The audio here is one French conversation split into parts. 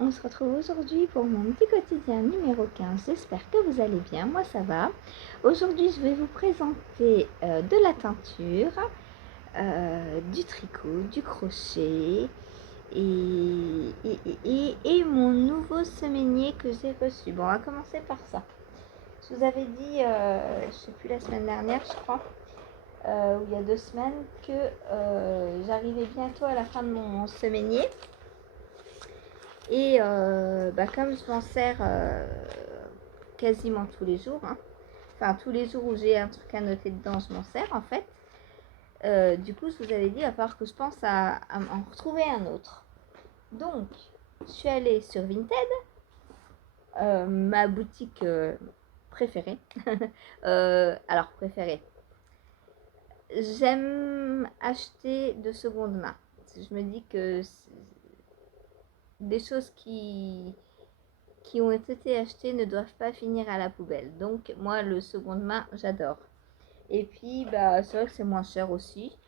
On se retrouve aujourd'hui pour mon petit quotidien numéro 15. J'espère que vous allez bien, moi ça va. Aujourd'hui je vais vous présenter de la teinture, du tricot, du crochet et mon nouveau semainier que j'ai reçu. Bon, on va commencer par ça. Je vous avais dit, je ne sais plus la semaine dernière je crois, ou il y a 2 semaines, que j'arrivais bientôt à la fin de mon semainier. Et comme je m'en sers quasiment tous les jours, hein, enfin tous les jours où j'ai un truc à noter dedans, je m'en sers en fait. Du coup, je vous avais dit, il va falloir que je pense à en retrouver un autre. Donc, je suis allée sur Vinted, ma boutique préférée. Alors, préférée. J'aime acheter de seconde main. Je me dis que des choses qui ont été achetés ne doivent pas finir à la poubelle. Donc moi le seconde main j'adore. Et puis c'est vrai que c'est moins cher aussi.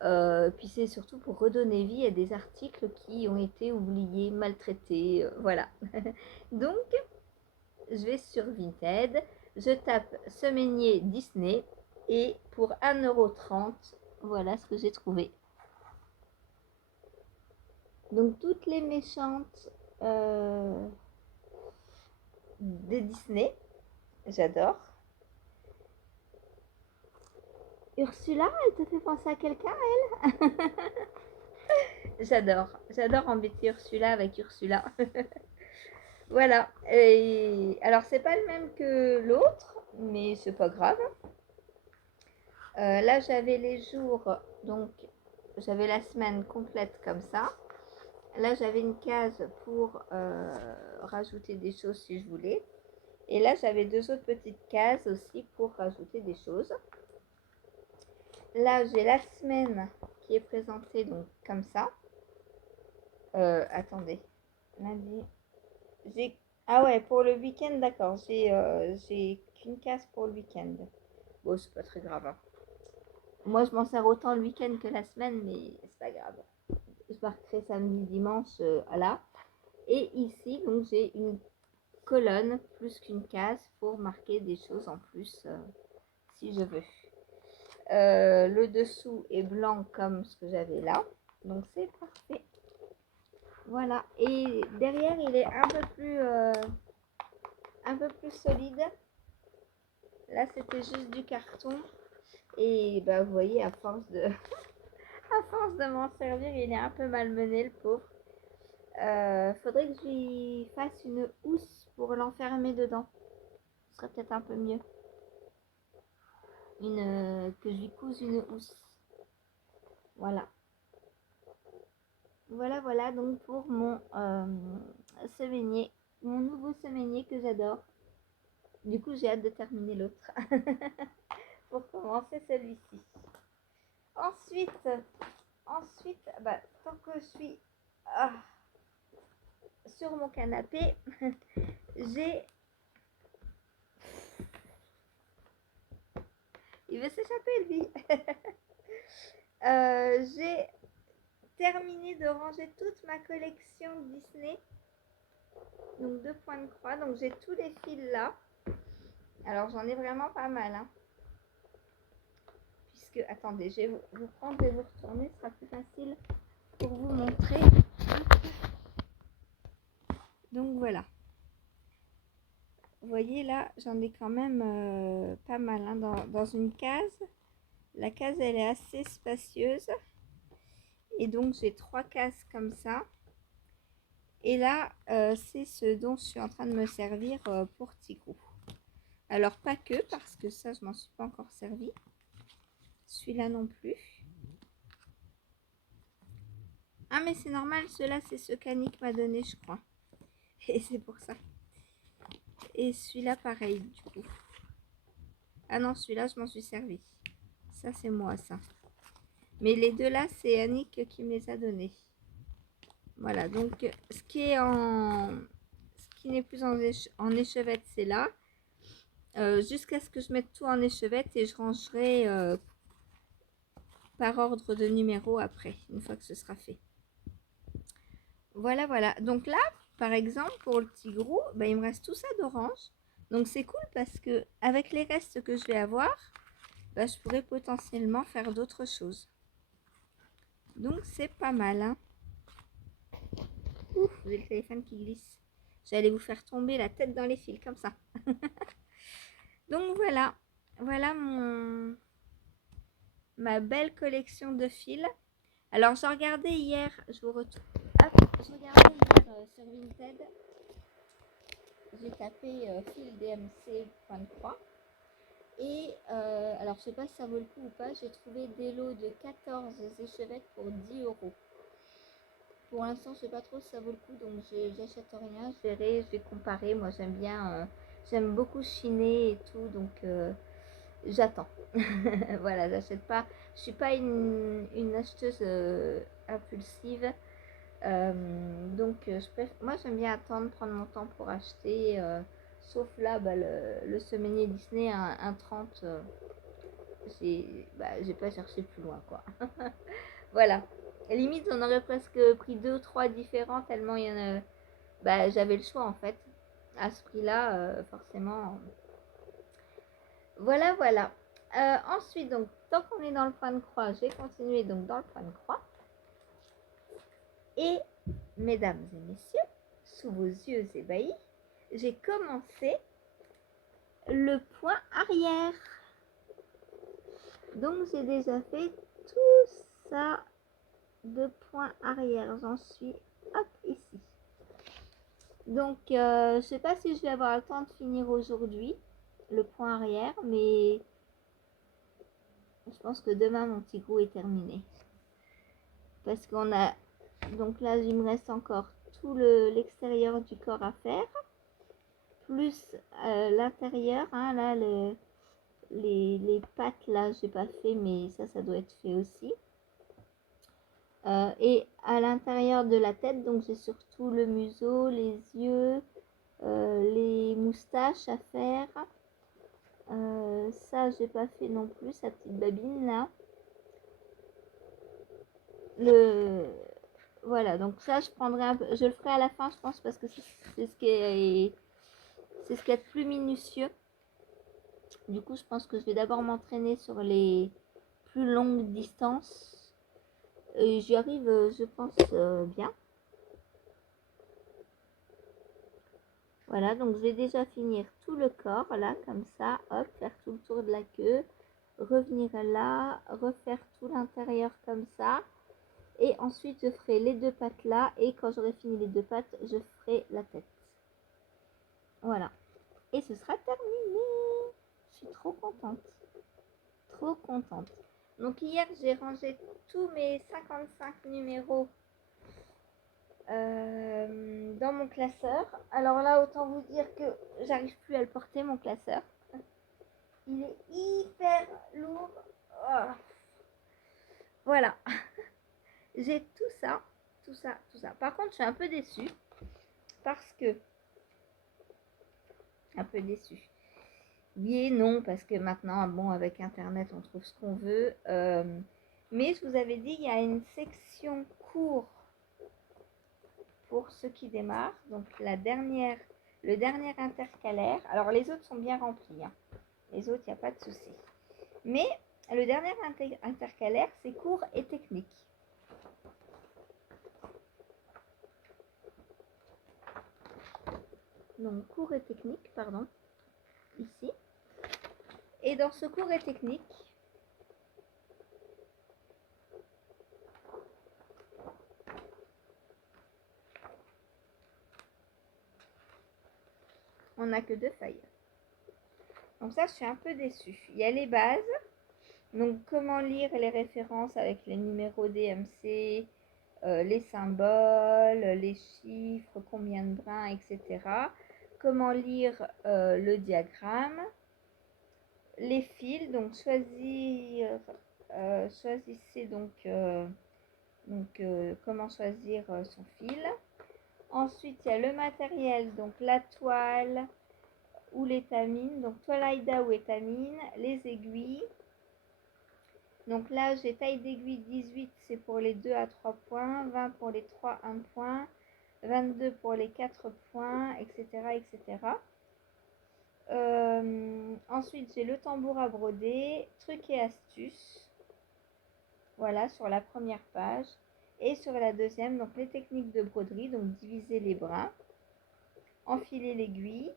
Puis c'est surtout pour redonner vie à des articles qui ont été oubliés, maltraités, voilà. Donc je vais sur Vinted, je tape semainier Disney et pour 1,30 €, voilà ce que j'ai trouvé. Donc toutes les méchantes de Disney, j'adore. Ursula, elle te fait penser à quelqu'un, elle? J'adore embêter Ursula avec Ursula. Voilà. Et alors, c'est pas le même que l'autre, mais c'est pas grave. Là, j'avais les jours, donc j'avais la semaine complète comme ça. Là, j'avais une case pour rajouter des choses si je voulais. Et là, j'avais 2 autres petites cases aussi pour rajouter des choses. Là, j'ai la semaine qui est présentée donc comme ça. Attendez. Lundi. Ah ouais, pour le week-end, d'accord. J'ai qu'une case pour le week-end. Bon, c'est pas très grave, hein. Moi, je m'en sers autant le week-end que la semaine, mais c'est pas grave. Je marquerai samedi, dimanche, là. Et ici, donc, j'ai une colonne plus qu'une case pour marquer des choses en plus, si je veux. Le dessous est blanc comme ce que j'avais là. Donc, c'est parfait. Voilà. Et derrière, il est un peu plus solide. Là, c'était juste du carton. Et vous voyez, à force de m'en servir, il est un peu malmené, le pauvre. Faudrait que je lui fasse une housse pour l'enfermer dedans. Ce serait peut-être un peu mieux. Que je lui couse une housse. Voilà. Voilà donc pour mon semainier. Mon nouveau semainier que j'adore. Du coup, j'ai hâte de terminer l'autre. Pour commencer celui-ci. Ensuite, tant que je suis sur mon canapé, j'ai... Il veut s'échapper, lui. J'ai terminé de ranger toute ma collection Disney. Donc 2 points de croix. Donc j'ai tous les fils là. Alors j'en ai vraiment pas mal, hein. Puisque, attendez, je vais vous prendre et vous retourner. Ce sera plus facile pour vous montrer. Donc voilà. Vous voyez là, j'en ai quand même pas mal, hein, dans une case. La case, elle est assez spacieuse. Et donc, j'ai 3 cases comme ça. Et là, c'est ce dont je suis en train de me servir pour Tigrou. Alors, pas que, parce que ça, je m'en suis pas encore servi. Celui-là non plus. Ah, mais c'est normal, ceux-là, c'est ce qu'Annick m'a donné, je crois. Et c'est pour ça. Et celui-là, pareil, du coup. Ah non, celui-là, je m'en suis servi. Ça, c'est moi, ça. Mais les deux là, c'est Annick qui me les a donnés. Voilà, donc ce qui n'est plus en échevette, c'est là. Jusqu'à ce que je mette tout en échevette et je rangerai par ordre de numéro après, une fois que ce sera fait. Voilà. Donc là, par exemple, pour le petit gros, bah, il me reste tout ça d'orange. Donc c'est cool parce que avec les restes que je vais avoir, bah, je pourrais potentiellement faire d'autres choses. Donc c'est pas mal, hein. Ouf, j'ai le téléphone qui glisse. J'allais vous faire tomber la tête dans les fils comme ça. Donc voilà, voilà ma belle collection de fils. Alors je regardais hier, je vous retrouve. Je regardais hier sur Vinted. J'ai tapé fil DMC point de croix. Et alors je sais pas si ça vaut le coup ou pas, j'ai trouvé des lots de 14 échevettes pour 10 euros. Pour l'instant je sais pas trop si ça vaut le coup, donc j'achète rien, je verrai, je vais comparer. Moi j'aime bien, j'aime beaucoup chiner et tout, donc j'attends. Voilà, j'achète pas, je suis pas une acheteuse impulsive. Donc moi j'aime bien attendre, prendre mon temps pour acheter, sauf là bah, le semainier Disney un 30, j'ai pas cherché plus loin quoi. Voilà, à limite on aurait presque pris 2 ou 3 différents tellement il y en a, bah, j'avais le choix en fait à ce prix là, forcément. Voilà, voilà. Ensuite, donc tant qu'on est dans le point de croix, je vais continuer donc dans le point de croix. Et mesdames et messieurs, sous vos yeux ébahis, j'ai commencé le point arrière. Donc j'ai déjà fait tout ça de point arrière. J'en suis hop ici. Donc je sais pas si je vais avoir le temps de finir aujourd'hui le point arrière, mais je pense que demain mon petit gros est terminé. Parce qu'on a, donc là il me reste encore tout l'extérieur du corps à faire. Plus l'intérieur, hein, là les pattes là j'ai pas fait, mais ça doit être fait aussi. Et à l'intérieur de la tête, donc j'ai surtout le museau, les yeux, les moustaches à faire. Ça j'ai pas fait non plus, sa petite babine là. Voilà, donc ça je prendrai un peu, je le ferai à la fin je pense, parce que c'est ce qui est de plus minutieux. Du coup, je pense que je vais d'abord m'entraîner sur les plus longues distances. Et j'y arrive, je pense, bien. Voilà, donc je vais déjà finir tout le corps, là, comme ça. Hop, faire tout le tour de la queue. Revenir là, refaire tout l'intérieur comme ça. Et ensuite, je ferai les 2 pattes là. Et quand j'aurai fini les 2 pattes, je ferai la tête. Voilà. Et ce sera terminé. Je suis trop contente. Trop contente. Donc hier, j'ai rangé tous mes 55 numéros dans mon classeur. Alors là, autant vous dire que j'arrive plus à le porter, mon classeur. Il est hyper lourd. Oh. Voilà. J'ai tout ça, tout ça, tout ça. Par contre, je suis un peu déçue parce que... Un peu déçue. Oui et non, parce que maintenant, bon, avec Internet, on trouve ce qu'on veut. Mais je vous avais dit, il y a une section cours pour ceux qui démarrent. Donc le dernier intercalaire. Alors les autres sont bien remplis, hein. Les autres, il n'y a pas de souci. Mais le dernier intercalaire, c'est cours et technique. Donc cours et technique, pardon, ici. Et dans ce cours et technique, on n'a que 2 feuilles. Donc ça, je suis un peu déçue. Il y a les bases. Donc comment lire les références avec les numéros DMC, les symboles, les chiffres, combien de brins, etc. Comment lire le diagramme, les fils, donc choisissez comment choisir son fil. Ensuite, il y a le matériel, donc la toile ou l'étamine, donc toile Aïda ou étamine, les aiguilles. Donc là, j'ai taille d'aiguille 18, c'est pour les 2 à 3 points, 20 pour les 3 1 point, 22 pour les 4 points, etc. etc. Ensuite, j'ai le tambour à broder, trucs et astuces. Voilà, sur la première page. Et sur la deuxième, donc les techniques de broderie, donc diviser les brins, enfiler l'aiguille,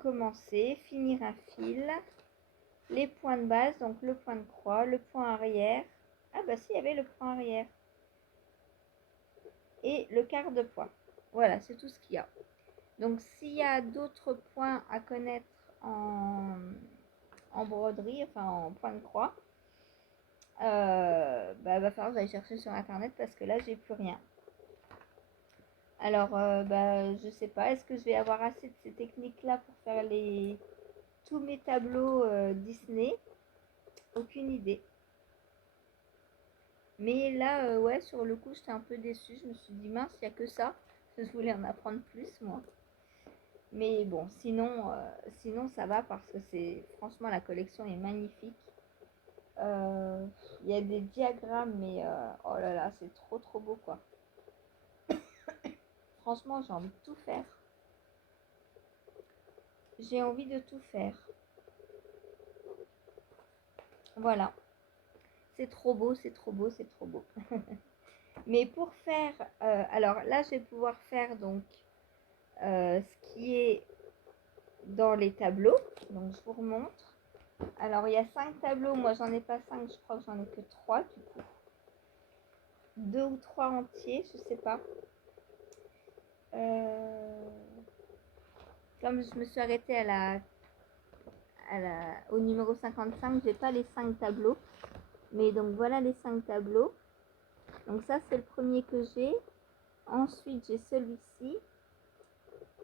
commencer, finir un fil, les points de base, donc le point de croix, le point arrière. Ah bah si, il y avait le point arrière. Et le quart de point. Voilà, c'est tout ce qu'il y a. Donc s'il y a d'autres points à connaître en broderie, enfin en point de croix, bah, va falloir que j'aille chercher sur internet parce que là j'ai plus rien. Alors bah, je sais pas, est-ce que je vais avoir assez de ces techniques là pour faire tous mes tableaux Disney? Aucune idée. Mais là ouais, sur le coup j'étais un peu déçue, je me suis dit mince, il n'y a que ça, je voulais en apprendre plus moi. Mais bon, sinon ça va parce que franchement la collection est magnifique. Il y a des diagrammes, mais oh là là, c'est trop trop beau quoi. Franchement, j'ai envie de tout faire. J'ai envie de tout faire. Voilà. C'est trop beau, c'est trop beau, c'est trop beau. Mais pour faire, alors là, je vais pouvoir faire donc ce qui est dans les tableaux. Donc, je vous remontre. Alors, il y a 5 tableaux. Moi, j'en ai pas 5, je crois que j'en ai que 3 du coup. 2 ou 3 entiers, je sais pas. Comme je me suis arrêtée au numéro 55, j'ai pas les 5 tableaux. Mais donc, voilà les 5 tableaux. Donc, ça, c'est le premier que j'ai. Ensuite, j'ai celui-ci.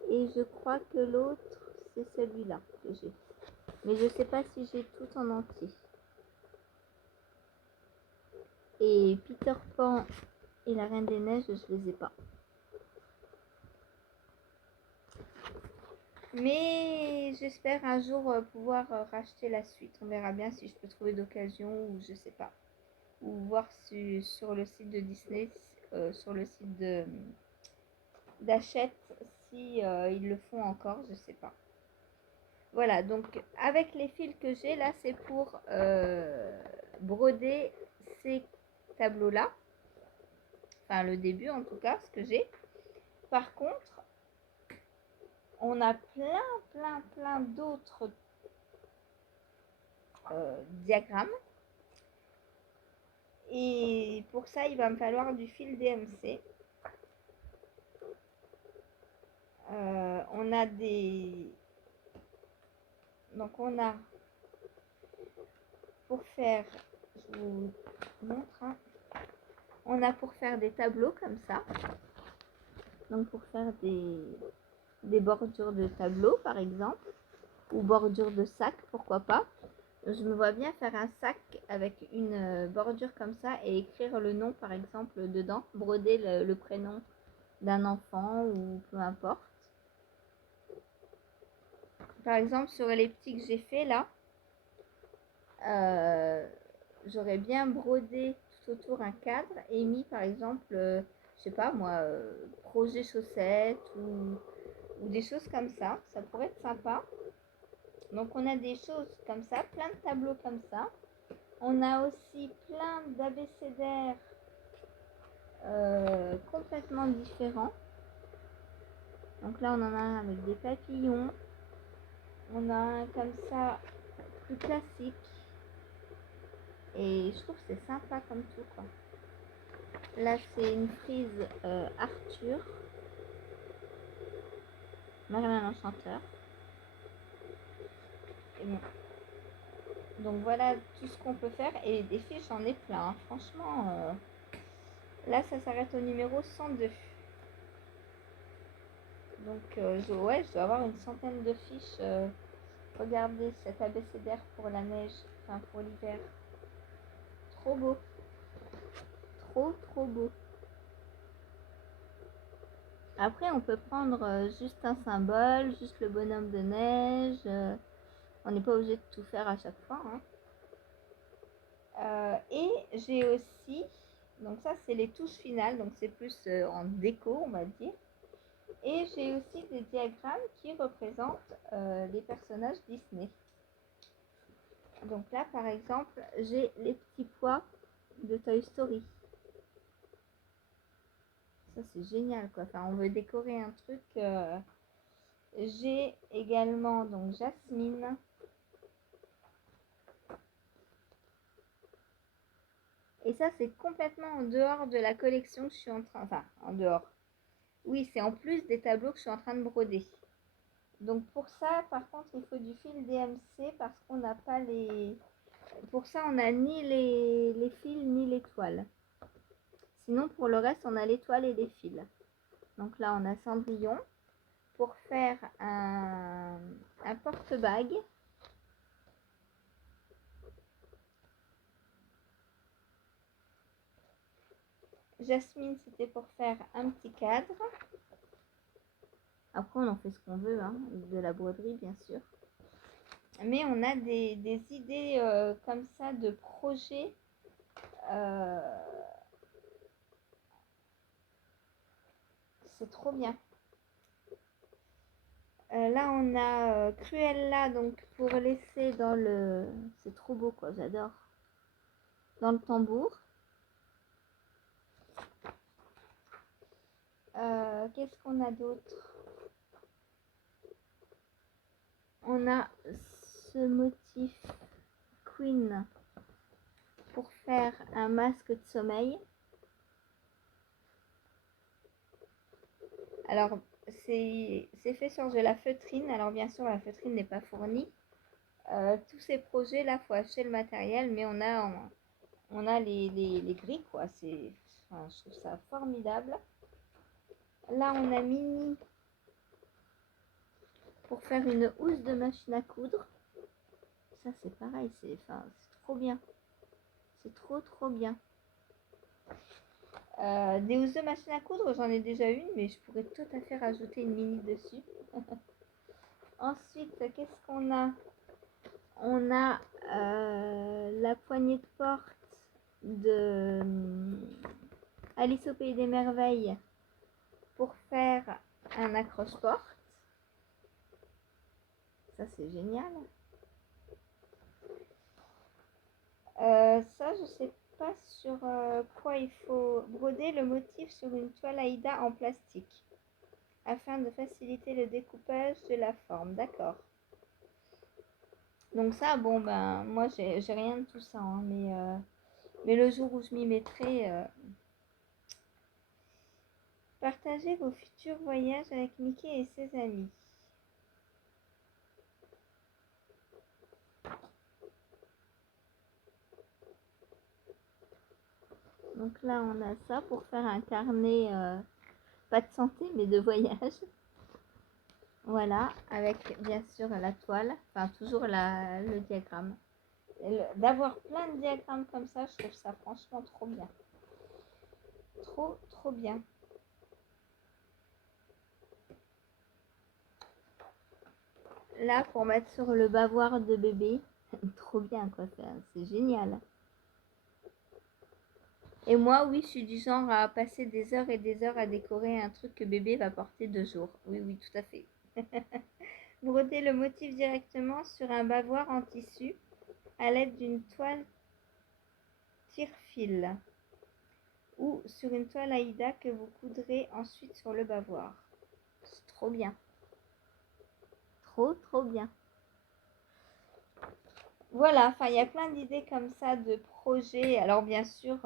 Et je crois que l'autre, c'est celui-là que j'ai. Mais je sais pas si j'ai tout en entier. Et Peter Pan et la Reine des Neiges, je les ai pas. Mais j'espère un jour pouvoir racheter la suite. On verra bien si je peux trouver d'occasion ou je sais pas. Ou voir sur le site de Disney, sur le site d'Hachette, si ils le font encore, je sais pas. Voilà, donc avec les fils que j'ai là, c'est pour broder ces tableaux-là. Enfin, le début en tout cas, ce que j'ai. Par contre, on a plein d'autres diagrammes. Et pour ça, il va me falloir du fil DMC. On a des... Donc on a pour faire... Je vous montre. Hein. On a pour faire des tableaux comme ça. Donc pour faire des bordures de tableaux par exemple. Ou bordures de sac, pourquoi pas. Je me vois bien faire un sac avec une bordure comme ça et écrire le nom par exemple dedans. Broder le prénom d'un enfant ou peu importe. Par exemple sur les petits que j'ai fait là, j'aurais bien brodé tout autour un cadre et mis par exemple, je sais pas moi, projet chaussettes ou des choses comme ça. Ça pourrait être sympa. Donc on a des choses comme ça, plein de tableaux comme ça. On a aussi plein d'abécédaires complètement différents. Donc là on en a un avec des papillons. On a un comme ça, plus classique. Et je trouve que c'est sympa comme tout quoi. Là c'est une frise Arthur. Merlin l'Enchanteur. Et bon. Donc voilà tout ce qu'on peut faire. Et des fiches j'en ai plein. Hein. Franchement, là ça s'arrête au numéro 102. Donc ouais, je dois avoir une centaine de fiches. Regardez cet abécédaire pour la neige, enfin pour l'hiver. Trop beau. Trop beau. Après, on peut prendre juste un symbole, juste le bonhomme de neige. On n'est pas obligé de tout faire à chaque fois. Hein. Et j'ai aussi Donc ça, c'est les touches finales, donc c'est plus en déco, on va dire. Et j'ai aussi des diagrammes qui représentent les personnages Disney. Donc là, par exemple, j'ai les petits pois de Toy Story. Ça, c'est génial, quoi. Enfin, on veut décorer un truc. J'ai également donc Jasmine. Et ça, c'est complètement en dehors de la collection que je suis en train... Enfin, en dehors. Oui, c'est en plus des tableaux que je suis en train de broder. Donc pour ça, par contre, il faut du fil DMC parce qu'on n'a pas les... Pour ça, on n'a ni les fils ni les toiles. Sinon, pour le reste, on a les toiles et les fils. Donc là, on a Cendrillon pour faire un porte-bague. Jasmine, c'était pour faire un petit cadre. Après, on en fait ce qu'on veut, hein, de la broderie, bien sûr. Mais on a des idées comme ça de projets. C'est trop bien. Là, on a Cruella, donc pour laisser dans le... C'est trop beau, quoi, j'adore. Dans le tambour. Qu'est-ce qu'on a d'autre? On a ce motif Queen pour faire un masque de sommeil. Alors, c'est fait sur de la feutrine. Alors, bien sûr, la feutrine n'est pas fournie. Tous ces projets, là, il faut acheter le matériel, mais on a les grilles, quoi. Enfin, je trouve ça formidable. Là, on a Mini pour faire une housse de machine à coudre. Ça, c'est pareil, c'est trop bien. C'est trop bien. Des housses de machine à coudre, j'en ai déjà une, mais je pourrais tout à fait rajouter une mini dessus. Ensuite, qu'est-ce qu'on a? On a la poignée de porte de Alice au Pays des Merveilles pour faire un accroche-porte. Ça, c'est génial. Ça, je sais pas sur quoi il faut broder le motif sur une toile Aïda en plastique afin de faciliter le découpage de la forme. D'accord. Donc ça, bon, ben, moi, j'ai rien de tout ça, hein, mais le jour où je m'y mettrai, partagez vos futurs voyages avec Mickey et ses amis. Donc là, on a ça pour faire un carnet, pas de santé, mais de voyage. Voilà, avec bien sûr la toile, enfin toujours le diagramme. D'avoir plein de diagrammes comme ça, je trouve ça franchement trop bien. Trop bien. Là, pour mettre sur le bavoir de bébé, trop bien quoi, c'est génial. Et moi, oui, je suis du genre à passer des heures et des heures à décorer un truc que bébé va porter 2 jours. Oui, oui, tout à fait. Broder le motif directement sur un bavoir en tissu à l'aide d'une toile tire-fil ou sur une toile Aïda que vous coudrez ensuite sur le bavoir. C'est trop bien. Trop bien. Voilà, enfin, il y a plein d'idées comme ça de projets. Alors, bien sûr,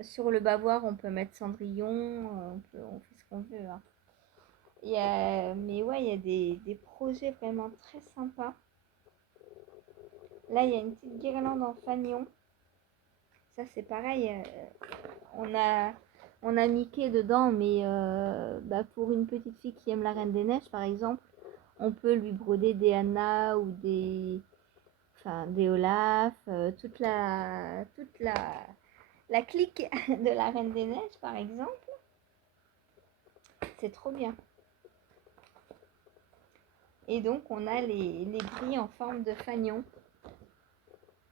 sur le bavoir, on peut mettre Cendrillon, on fait ce qu'on veut, hein. Mais ouais, il y a des projets vraiment très sympas. Là, il y a une petite guirlande en fanion. Ça, c'est pareil. On a, on a Mickey dedans, mais pour une petite fille qui aime la Reine des Neiges, par exemple, on peut lui broder des Anna ou des Olaf, la clique de la Reine des Neiges, par exemple. C'est trop bien. Et donc, on a les grilles en forme de fanion.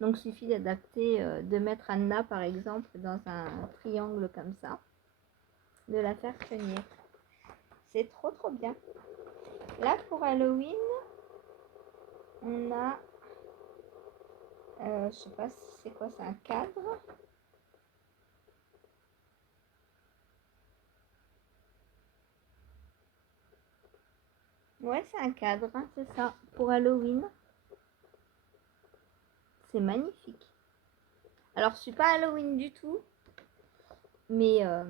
Donc il suffit d'adapter, de mettre Anna par exemple dans un triangle comme ça, de la faire tenir. C'est trop trop bien. Là pour Halloween, on a, je sais pas si c'est quoi, c'est un cadre. Ouais, c'est un cadre, hein, c'est ça, pour Halloween. C'est magnifique. Alors, je suis pas Halloween du tout, mais un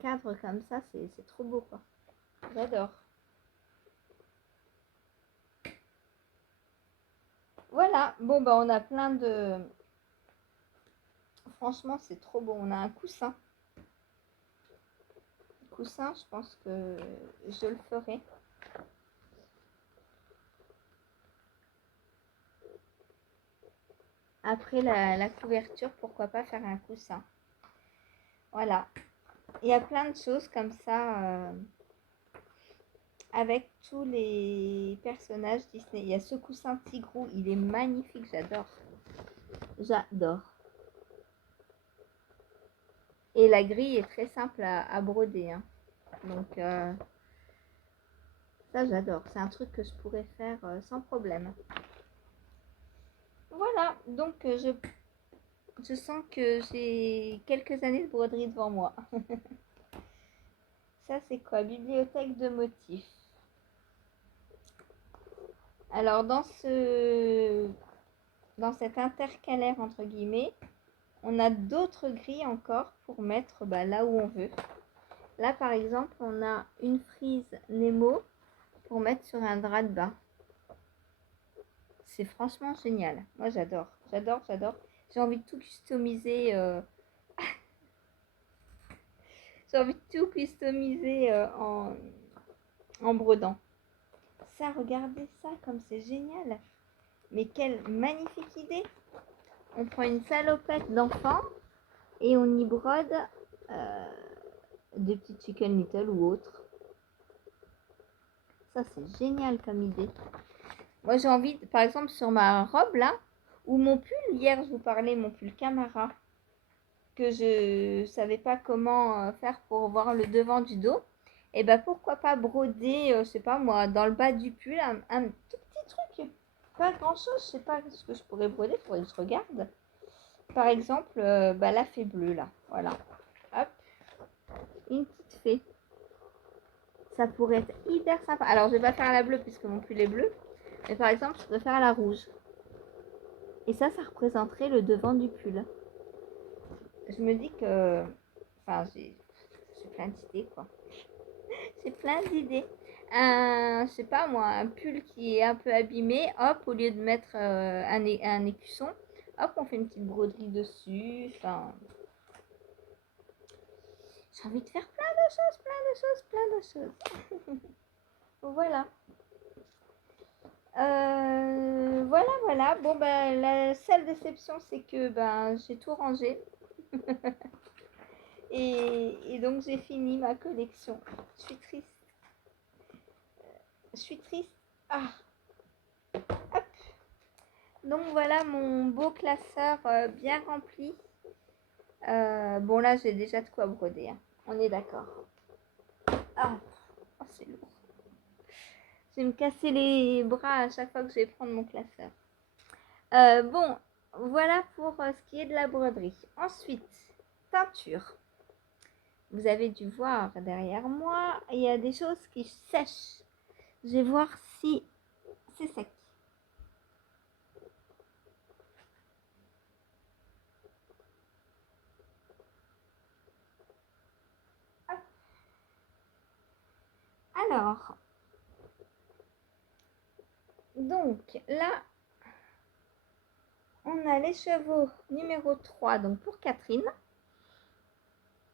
cadre comme ça, c'est trop beau, quoi. J'adore. Voilà, bon, bah, on a plein de... Franchement, c'est trop beau. On a un coussin. Coussin, je pense que je le ferai. Après la couverture, pourquoi pas faire un coussin. Voilà. Il y a plein de choses comme ça avec tous les personnages Disney. Il y a ce coussin Tigrou, il est magnifique, j'adore. J'adore. Et la grille est très simple à broder. Hein. Donc ça j'adore. C'est un truc que je pourrais faire sans problème. Voilà, donc je sens que j'ai quelques années de broderie devant moi. Ça c'est quoi? Bibliothèque de motifs. Alors dans cet intercalaire entre guillemets, on a d'autres grilles encore pour mettre là où on veut. Là par exemple on a une frise Nemo pour mettre sur un drap de bain. C'est franchement génial. Moi j'adore, j'adore, j'adore. J'ai envie de tout customiser. J'ai envie de tout customiser en brodant. Ça, regardez ça comme c'est génial. Mais quelle magnifique idée. On prend une salopette d'enfant et on y brode des petites Chicken Little ou autres. Ça c'est génial comme idée. Moi j'ai envie, par exemple sur ma robe là, ou mon pull, hier je vous parlais, mon pull Camara, que je savais pas comment faire pour voir le devant du dos. Et ben pourquoi pas broder, je sais pas moi, dans le bas du pull, un tout petit truc. Pas grand chose, je sais pas ce que je pourrais broder, faudrait que je regarde. Par exemple, la fée bleue là, voilà. Hop, une petite fée. Ça pourrait être hyper sympa. Alors je vais pas faire la bleue puisque mon pull est bleu. Mais par exemple, je peux faire la rouge. Et ça représenterait le devant du pull. Je me dis que... Enfin, j'ai plein d'idées, quoi. J'ai plein d'idées. Je sais pas moi, un pull qui est un peu abîmé, hop, au lieu de mettre un écusson, hop, on fait une petite broderie dessus. Enfin, j'ai envie de faire plein de choses, plein de choses, plein de choses. Voilà. Voilà. Bon, la seule déception, c'est que j'ai tout rangé. et donc, j'ai fini ma collection. Je suis triste. Je suis triste. Ah, hop. Donc, voilà mon beau classeur bien rempli. Bon, là, j'ai déjà de quoi broder. Hein. On est d'accord. Ah, oh, c'est lourd. Je vais me casser les bras à chaque fois que je vais prendre mon classeur. Bon, voilà pour ce qui est de la broderie. Ensuite, teinture. Vous avez dû voir derrière moi, il y a des choses qui sèchent. Je vais voir si c'est sec. Hop. Alors, donc là, on a les chevaux numéro 3, donc pour Catherine.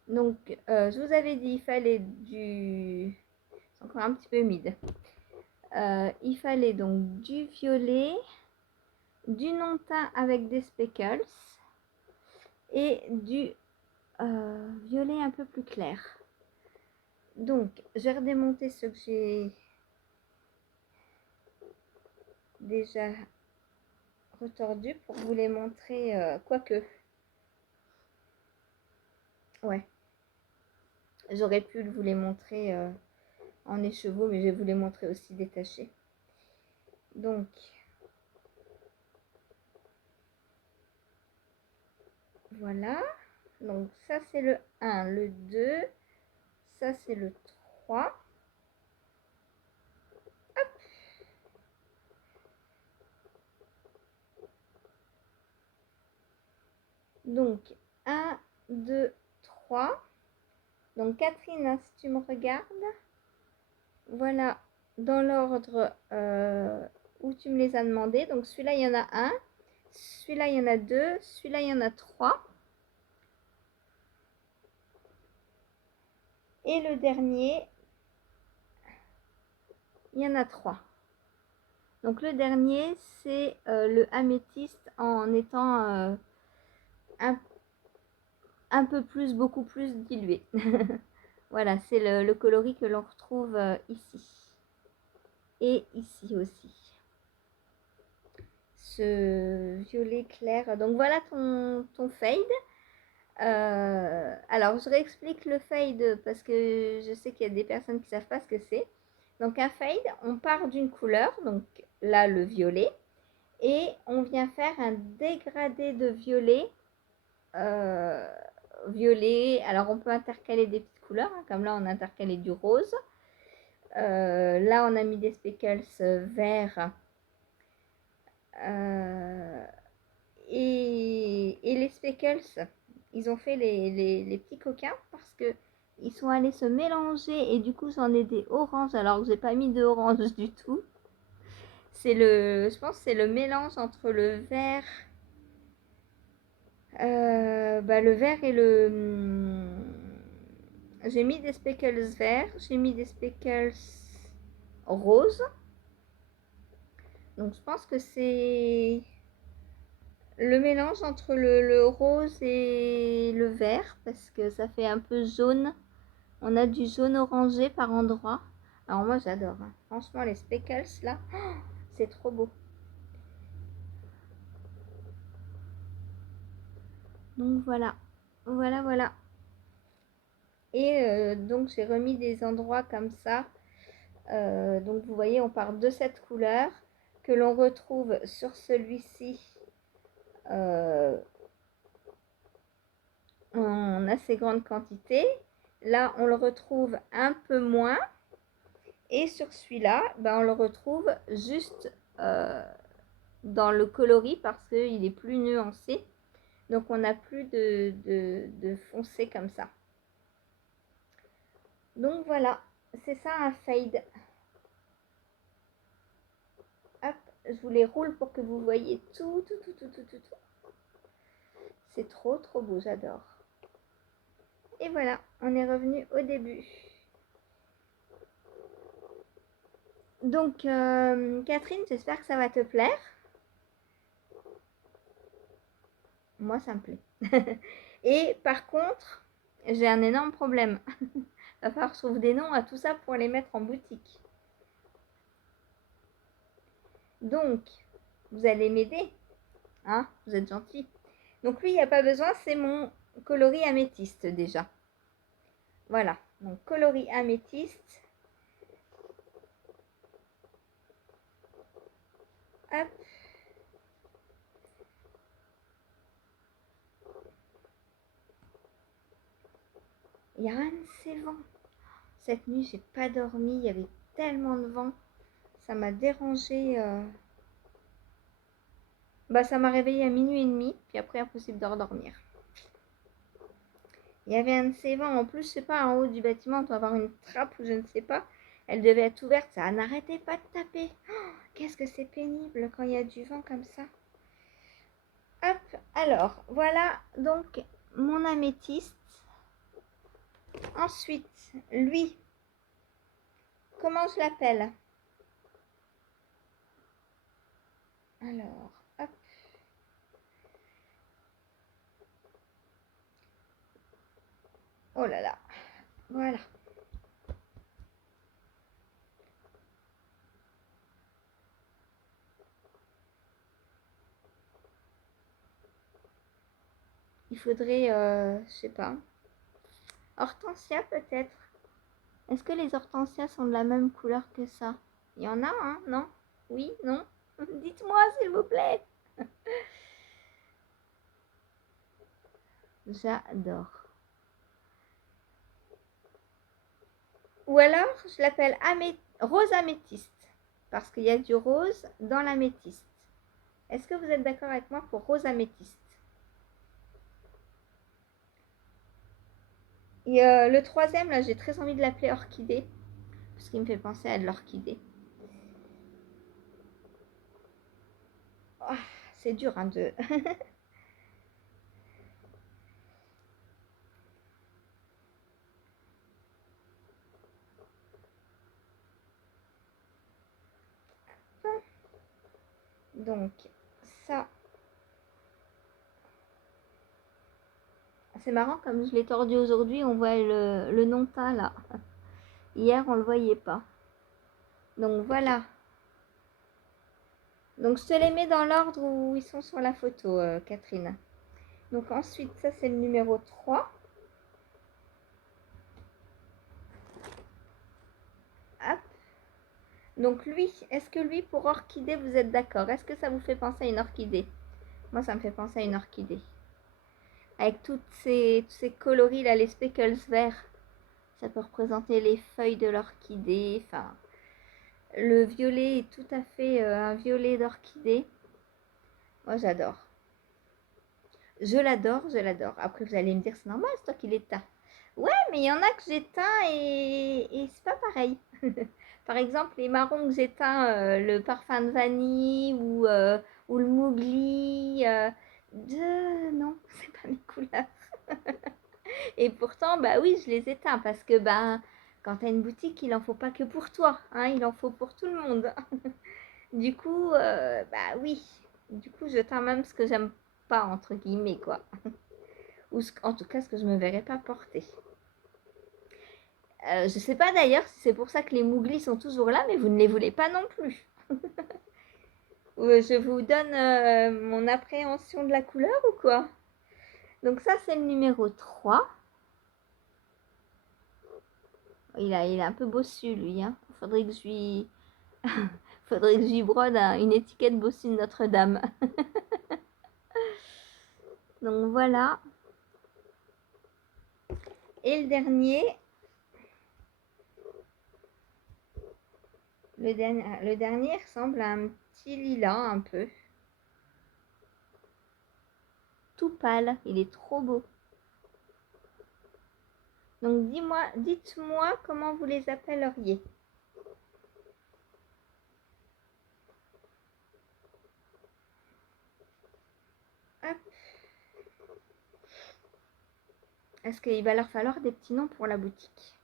Donc, je vous avais dit, il fallait du... C'est encore un petit peu humide. Il fallait donc du violet, du non-teint avec des speckles et du violet un peu plus clair. Donc, j'ai redémonté ce que j'ai déjà retordus pour vous les montrer, quoique. Ouais, j'aurais pu vous les montrer en écheveau, mais je vais vous les montrer aussi détachés. Donc, voilà. Donc, ça, c'est le 1, le 2. Ça, c'est le 3. Hop. Donc, 1, 2, 3. Donc, Catherine, si tu me regardes, voilà, dans l'ordre où tu me les as demandés. Donc, celui-là, il y en a un. Celui-là, il y en a deux. Celui-là, il y en a trois. Et le dernier, il y en a trois. Donc, le dernier, c'est le améthyste en étant un peu plus, beaucoup plus dilué. Voilà, c'est le coloris que l'on retrouve ici. Et ici aussi. Ce violet clair. Donc voilà ton fade. Alors je réexplique le fade parce que je sais qu'il y a des personnes qui ne savent pas ce que c'est. Donc un fade, on part d'une couleur, donc là le violet, et on vient faire un dégradé de violet. Violet, alors on peut intercaler des petites couleurs, hein, comme là on a intercalé du rose. Là on a mis des speckles verts. Et les speckles, ils ont fait les petits coquins parce que ils sont allés se mélanger et du coup j'en ai des oranges alors que j'ai pas mis de orange du tout. Je pense que c'est le mélange entre le vert, le vert et j'ai mis des speckles verts, j'ai mis des speckles roses. Donc je pense que c'est le mélange entre le rose et le vert parce que ça fait un peu jaune. On a du jaune orangé par endroits. Alors moi j'adore. Hein. Franchement les speckles là, oh, c'est trop beau. Donc voilà. Voilà, voilà. Et donc j'ai remis des endroits comme ça. Donc vous voyez on part de cette couleur que l'on retrouve sur celui-ci. En assez grande quantité. Là, on le retrouve un peu moins. Et sur celui-là, ben, on le retrouve juste dans le coloris parce qu'il est plus nuancé. Donc, on n'a plus de foncé comme ça. Donc, voilà. C'est ça un fade. Hop, je vous les roule pour que vous voyez tout. C'est trop, trop beau. J'adore. Et voilà, on est revenu au début. Donc, Catherine, j'espère que ça va te plaire. Moi, ça me plaît. Et par contre, j'ai un énorme problème. Va falloir que je trouve des noms à tout ça pour les mettre en boutique. Donc, vous allez m'aider. Hein, vous êtes gentils. Donc lui, il n'y a pas besoin, c'est mon coloris améthyste déjà. Voilà, donc coloris améthyste. Hop. Il y a un de ces vents. Cette nuit, j'ai pas dormi, il y avait tellement de vent. Ça m'a dérangé. Ça m'a réveillé à minuit et demi, puis après, impossible de redormir. Il y avait un de ces vents. En plus, je sais pas, en haut du bâtiment, on doit avoir une trappe ou je ne sais pas. Elle devait être ouverte, ça n'arrêtait pas de taper. Oh, qu'est-ce que c'est pénible quand il y a du vent comme ça. Hop, alors, voilà donc mon améthyste. Ensuite, lui, comment je l'appelle? Alors, hop. Oh là là, voilà. Il faudrait, je sais pas. Hortensia peut-être. Est-ce que les hortensias sont de la même couleur que ça? Il y en a, hein? Non? Oui? Non? Dites-moi, s'il vous plaît. J'adore. Ou alors, je l'appelle rose améthyste. Parce qu'il y a du rose dans l'améthyste. Est-ce que vous êtes d'accord avec moi pour rose améthyste? Et le troisième, là, j'ai très envie de l'appeler orchidée. Parce qu'il me fait penser à de l'orchidée. Oh, c'est dur, hein, de... Donc, ça... C'est marrant, comme je l'ai tordu aujourd'hui, on voit le non-teint, là. Hier, on le voyait pas. Donc, voilà. Donc, je te les mets dans l'ordre où ils sont sur la photo, Catherine. Donc, ensuite, ça, c'est le numéro 3. Hop. Donc, lui, est-ce que lui, pour orchidée, vous êtes d'accord? Est-ce que ça vous fait penser à une orchidée? Moi, ça me fait penser à une orchidée. Avec tous ces coloris, là, les speckles verts. Ça peut représenter les feuilles de l'orchidée. Enfin, le violet est tout à fait un violet d'orchidée. Moi, j'adore. Je l'adore, je l'adore. Après, vous allez me dire, c'est normal, c'est toi qui l'éteins. Ouais, mais il y en a que j'éteins et c'est pas pareil. Par exemple, les marrons que j'éteins, le parfum de vanille ou le mougli. Non, c'est pas mes couleurs. Et pourtant, bah oui, je les éteins parce que bah, quand tu as une boutique, il en faut pas que pour toi, hein, il en faut pour tout le monde. Du coup, bah oui, du coup, je teins même ce que j'aime pas, entre guillemets, quoi. Ou en tout cas, ce que je me verrais pas porter. Je sais pas d'ailleurs si c'est pour ça que les mouglis sont toujours là, mais vous ne les voulez pas non plus. Je vous donne mon appréhension de la couleur ou quoi? Donc ça, c'est le numéro 3. Il est un peu bossu, lui. Hein. Faudrait que je lui... Faudrait que je lui brode une étiquette bossu de Notre-Dame. Donc voilà. Et le dernier ressemble à un petit lilas un peu. Tout pâle. Il est trop beau. Donc dites-moi comment vous les appelleriez. Hop. Est-ce qu'il va leur falloir des petits noms pour la boutique?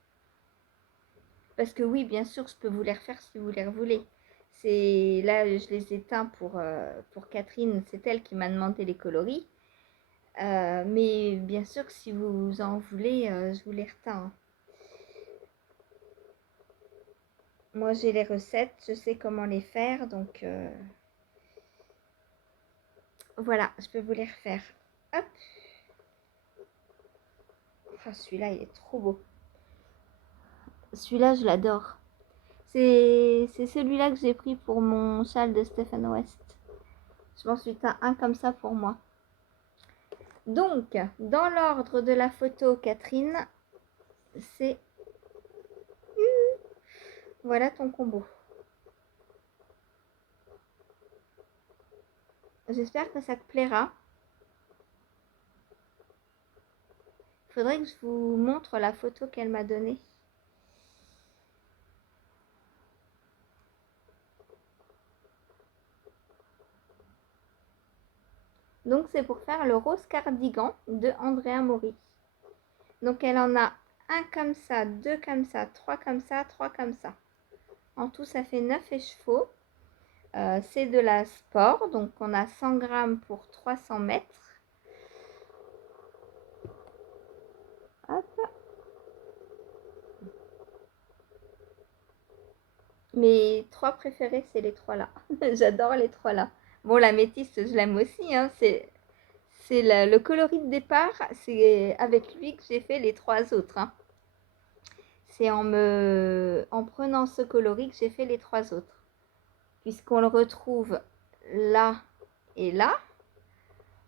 Parce que oui, bien sûr, je peux vous les refaire si vous les voulez. C'est là, je les éteins pour Catherine, c'est elle qui m'a demandé les coloris. Mais bien sûr que si vous en voulez, je vous les reteins. Moi, j'ai les recettes, je sais comment les faire, donc voilà, je peux vous les refaire. Hop. Oh, celui-là, il est trop beau. Celui-là, je l'adore. C'est celui-là que j'ai pris pour mon châle de Stephen West. Je m'en suis teint un comme ça pour moi. Donc, dans l'ordre de la photo, Catherine, c'est... Voilà ton combo. J'espère que ça te plaira. Il faudrait que je vous montre la photo qu'elle m'a donnée. Donc, c'est pour faire le rose cardigan de Andrea Mori. Donc, elle en a un comme ça, deux comme ça, trois comme ça, trois comme ça. En tout, ça fait 9 écheveaux. C'est de la sport, donc on a 100 grammes pour 300 mètres. Hop. Mes trois préférés, c'est les trois là. J'adore les trois là. Bon, la métisse, je l'aime aussi. Hein. c'est le coloris de départ, c'est avec lui que j'ai fait les 3 autres, hein. C'est en prenant ce coloris que j'ai fait les 3 autres. Puisqu'on le retrouve là et là.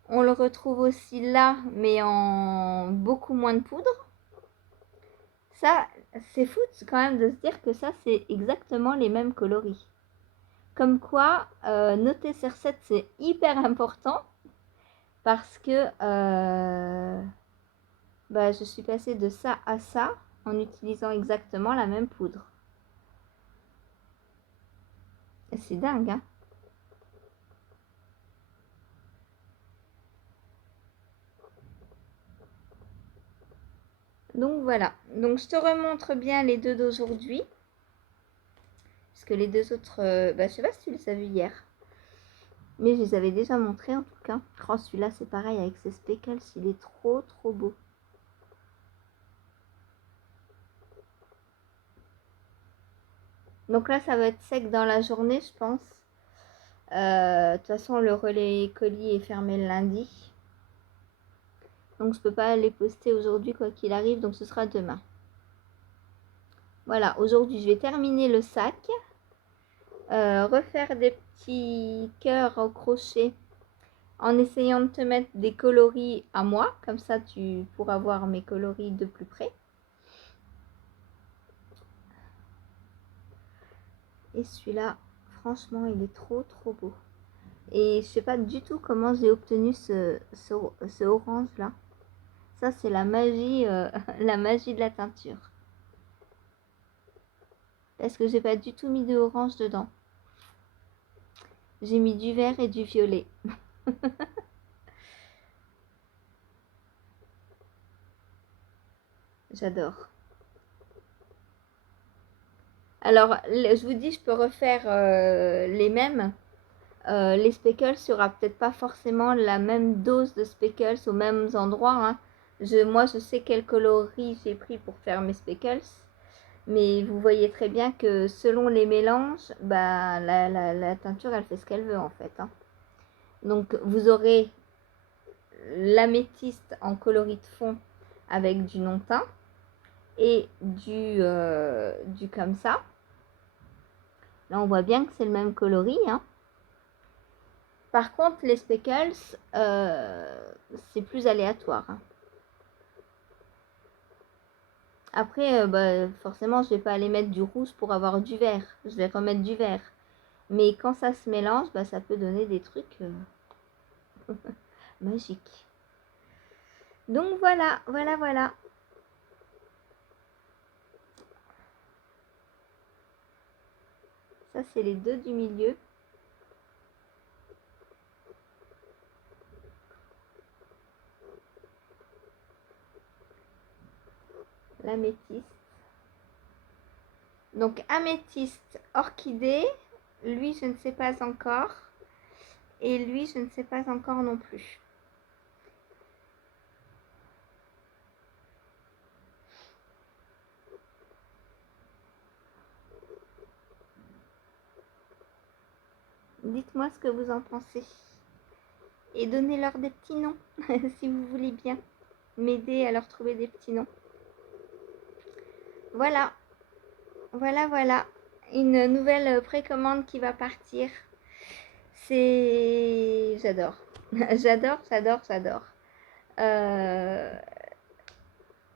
On le retrouve aussi là, mais en beaucoup moins de poudre. Ça, c'est fou quand même de se dire que ça, c'est exactement les mêmes coloris. Comme quoi, noter ces recettes, c'est hyper important. Parce que je suis passée de ça à ça en utilisant exactement la même poudre. C'est dingue, hein? Donc voilà. Donc je te remontre bien les deux d'aujourd'hui. Parce que les deux autres, je sais pas si tu les as vus hier. Mais je les avais déjà montrés en tout cas. Oh, celui-là c'est pareil avec ses speckles, il est trop trop beau. Donc là ça va être sec dans la journée je pense. De toute façon le relais colis est fermé le lundi. Donc je peux pas les poster aujourd'hui quoi qu'il arrive, donc ce sera demain. Voilà, aujourd'hui je vais terminer le sac. Refaire des petits cœurs au crochet en essayant de te mettre des coloris à moi. Comme ça tu pourras voir mes coloris de plus près. Et celui-là, franchement, il est trop trop beau. Et je sais pas du tout comment j'ai obtenu ce orange là. Ça c'est la magie, la magie de la teinture. Parce que j'ai pas du tout mis de orange dedans. J'ai mis du vert et du violet. J'adore. Alors, je vous dis, je peux refaire les mêmes. Les speckles, il n'y aura peut-être pas forcément la même dose de speckles aux mêmes endroits, hein. Moi, je sais quel coloris j'ai pris pour faire mes speckles. Mais vous voyez très bien que selon les mélanges, la teinture, elle fait ce qu'elle veut en fait, hein. Donc, vous aurez l'améthyste en coloris de fond avec du non-teint et du comme ça. Là, on voit bien que c'est le même coloris, hein. Par contre, les speckles, c'est plus aléatoire, hein. Après, forcément, je vais pas aller mettre du rouge pour avoir du vert. Je vais remettre du vert. Mais quand ça se mélange, ça peut donner des trucs magiques. Donc voilà, voilà, voilà. Ça, c'est les deux du milieu. L'améthyste. Donc améthyste, orchidée. Lui, je ne sais pas encore. Et lui, je ne sais pas encore non plus. Dites-moi ce que vous en pensez. Et donnez-leur des petits noms, si vous voulez bien m'aider à leur trouver des petits noms. Voilà. Voilà, voilà. Une nouvelle précommande qui va partir. J'adore. J'adore, j'adore, j'adore.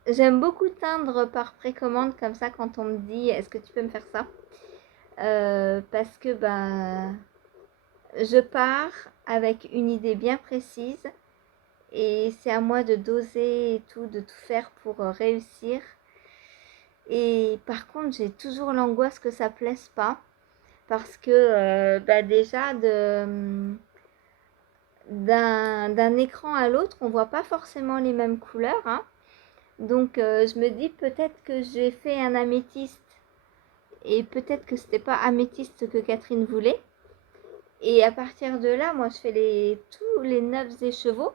J'aime beaucoup teindre par précommande comme ça quand on me dit est-ce que tu peux me faire ça, parce que je pars avec une idée bien précise et c'est à moi de doser et tout, de tout faire pour réussir. Et par contre, j'ai toujours l'angoisse que ça plaise pas parce que déjà d'un écran à l'autre, on voit pas forcément les mêmes couleurs, hein. Donc je me dis peut-être que j'ai fait un améthyste et peut-être que c'était pas améthyste que Catherine voulait. Et à partir de là, moi je fais tous les 9 écheveaux.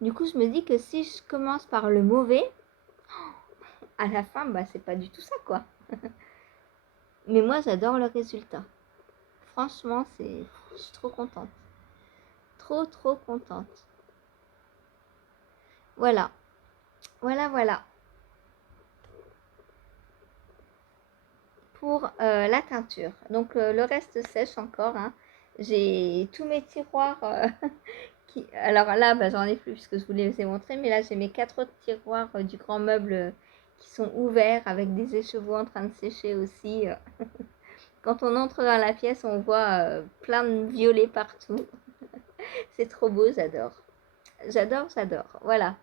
Du coup, je me dis que si je commence par le mauvais, à la fin, c'est pas du tout ça quoi. Mais moi j'adore le résultat. Franchement, je suis trop contente. trop contente. Voilà, voilà. Pour la teinture. Donc le reste sèche encore. Hein. J'ai tous mes tiroirs alors là, bah, j'en ai plus puisque je vous les ai montrés. Mais là, j'ai mes 4 autres tiroirs du grand meuble qui sont ouverts avec des écheveaux en train de sécher aussi. Quand on entre dans la pièce, on voit plein de violets partout. C'est trop beau, j'adore. J'adore. Voilà.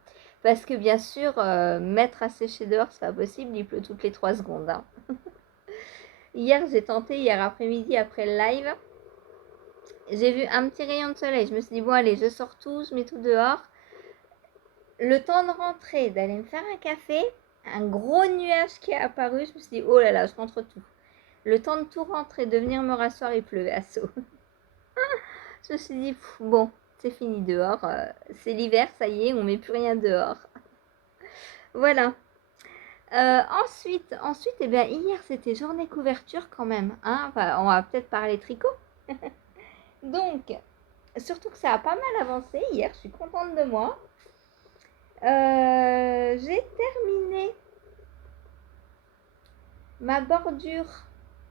Parce que bien sûr, mettre à sécher dehors, c'est pas possible. Il pleut toutes les 3 secondes. Hein. Hier, j'ai tenté, hier après-midi, après le live. J'ai vu un petit rayon de soleil. Je me suis dit, bon, allez, je sors tout, je mets tout dehors. Le temps de rentrer, d'aller me faire un café, un gros nuage qui est apparu. Je me suis dit, oh là là, je rentre tout. Le temps de tout rentrer, de venir me rasseoir, il pleuvait à saut. Je me suis dit, bon, c'est fini dehors. C'est l'hiver, ça y est, on met plus rien dehors. Voilà. Ensuite, eh bien, hier, c'était journée couverture quand même. Hein, enfin, on va peut-être parler tricot. Donc, surtout que ça a pas mal avancé hier, je suis contente de moi. J'ai terminé ma bordure.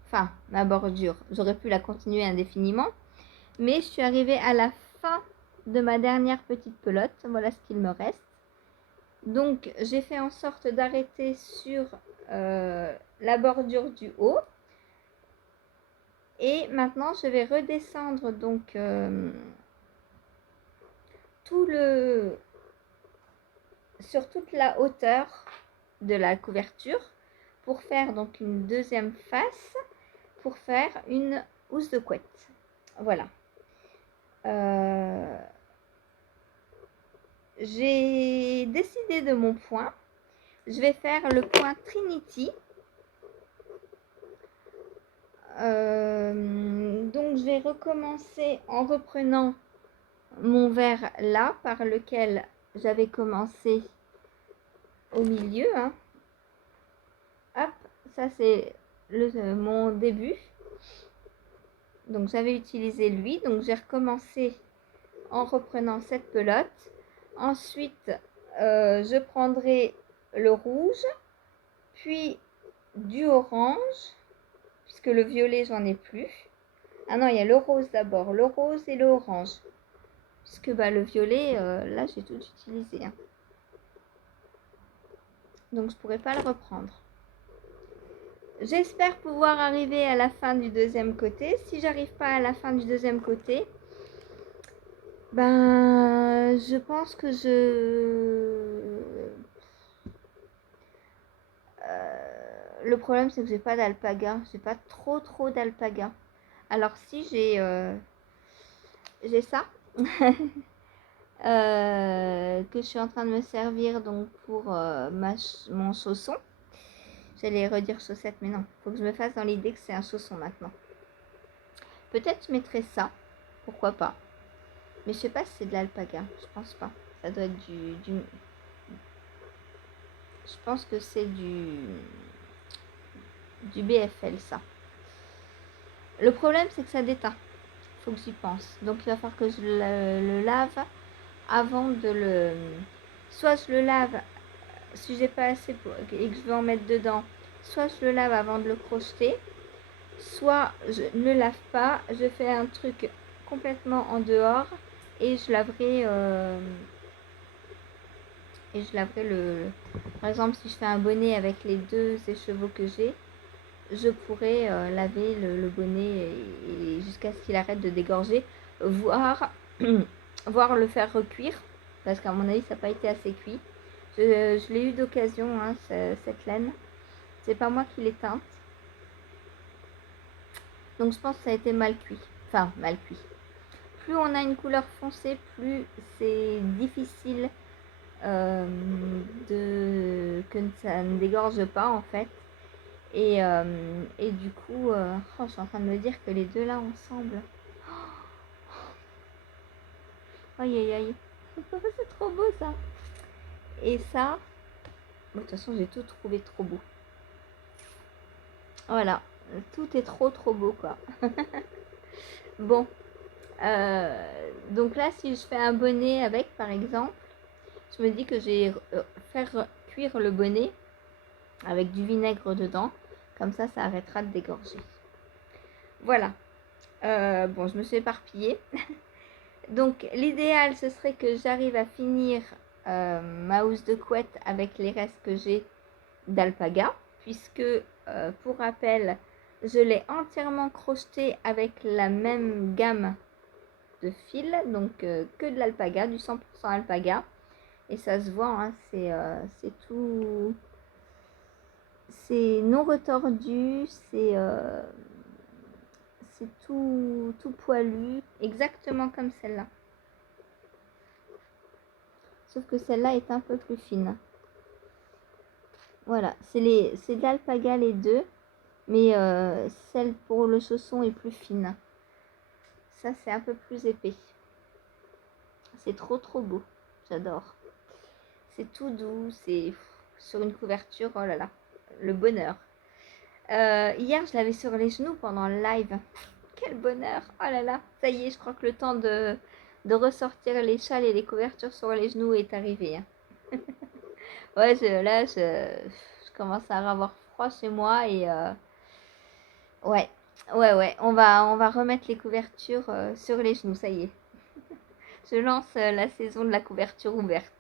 Enfin, ma bordure, j'aurais pu la continuer indéfiniment. Mais je suis arrivée à la fin de ma dernière petite pelote. Voilà ce qu'il me reste. Donc, j'ai fait en sorte d'arrêter sur la bordure du haut. Et maintenant, je vais redescendre donc sur toute la hauteur de la couverture pour faire donc une deuxième face pour faire une housse de couette. Voilà. J'ai décidé de mon point. Je vais faire le point Trinity. Donc je vais recommencer en reprenant mon verre là par lequel j'avais commencé au milieu. Hein. Hop, ça c'est mon début. Donc j'avais utilisé lui, donc j'ai recommencé en reprenant cette pelote. Ensuite, je prendrai le rouge, puis du orange, puisque le violet j'en ai plus. Ah non, il y a le rose d'abord, le rose et le orange. Puisque bah, le violet, là j'ai tout utilisé. Hein. Donc je pourrais pas le reprendre. J'espère pouvoir arriver à la fin du deuxième côté. Si j'arrive pas à la fin du deuxième côté, ben je pense que le problème c'est que j'ai pas d'alpaga. J'ai pas trop d'alpaga. Alors si j'ai ça. Que je suis en train de me servir donc pour mon chausson. J'allais redire chaussette, mais non. Faut que je me fasse dans l'idée que c'est un chausson maintenant. Peut-être je mettrai ça. Pourquoi pas. Mais je sais pas si c'est de l'alpaga. Je pense pas. Ça doit être du... Je pense que c'est du BFL, ça. Le problème, c'est que ça déteint. Faut que j'y pense. Donc, il va falloir que je le lave avant de le... Soit je le lave si j'ai pas assez et que je veux en mettre dedans, soit je le lave avant de le crocheter, soit je ne le lave pas, je fais un truc complètement en dehors et je laverai par exemple si je fais un bonnet avec les 2 écheveaux que j'ai, je pourrais laver le bonnet et jusqu'à ce qu'il arrête de dégorger, voire le faire recuire parce qu'à mon avis ça n'a pas été assez cuit. Je l'ai eu d'occasion, hein, cette laine. C'est pas moi qui l'ai teinte. Donc je pense que ça a été mal cuit. Enfin, mal cuit. Plus on a une couleur foncée, plus c'est difficile que ça ne dégorge pas en fait. Et du coup, je suis en train de me dire que les deux là ensemble. Aïe aïe aïe. C'est trop beau ça. Et ça, de toute façon j'ai tout trouvé trop beau. Voilà, tout est trop beau quoi. Bon, Donc là, si je fais un bonnet avec, par exemple, je me dis que je vais faire cuire le bonnet avec du vinaigre dedans. Comme ça arrêtera de dégorger. Voilà. Bon, je me suis éparpillée. Donc l'idéal, ce serait que j'arrive à finir ma housse de couette avec les restes que j'ai d'alpaga, puisque pour rappel, je l'ai entièrement crocheté avec la même gamme de fil, donc que de l'alpaga, du 100% alpaga. Et ça se voit, hein, c'est tout, c'est non retordu, c'est tout poilu, exactement comme celle-là. Sauf que celle-là est un peu plus fine. Voilà, c'est de l'alpaga les deux, mais celle pour le chausson est plus fine. Ça, c'est un peu plus épais. C'est trop beau. J'adore. C'est tout doux, c'est sur une couverture, oh là là, le bonheur. Hier, je l'avais sur les genoux pendant le live. Quel bonheur, oh là là. Ça y est, je crois que le temps de ressortir les châles et les couvertures sur les genoux est arrivé. Hein. Ouais, là, je commence à avoir froid chez moi et ouais, on va remettre les couvertures sur les genoux, ça y est. Je lance la saison de la couverture ouverte.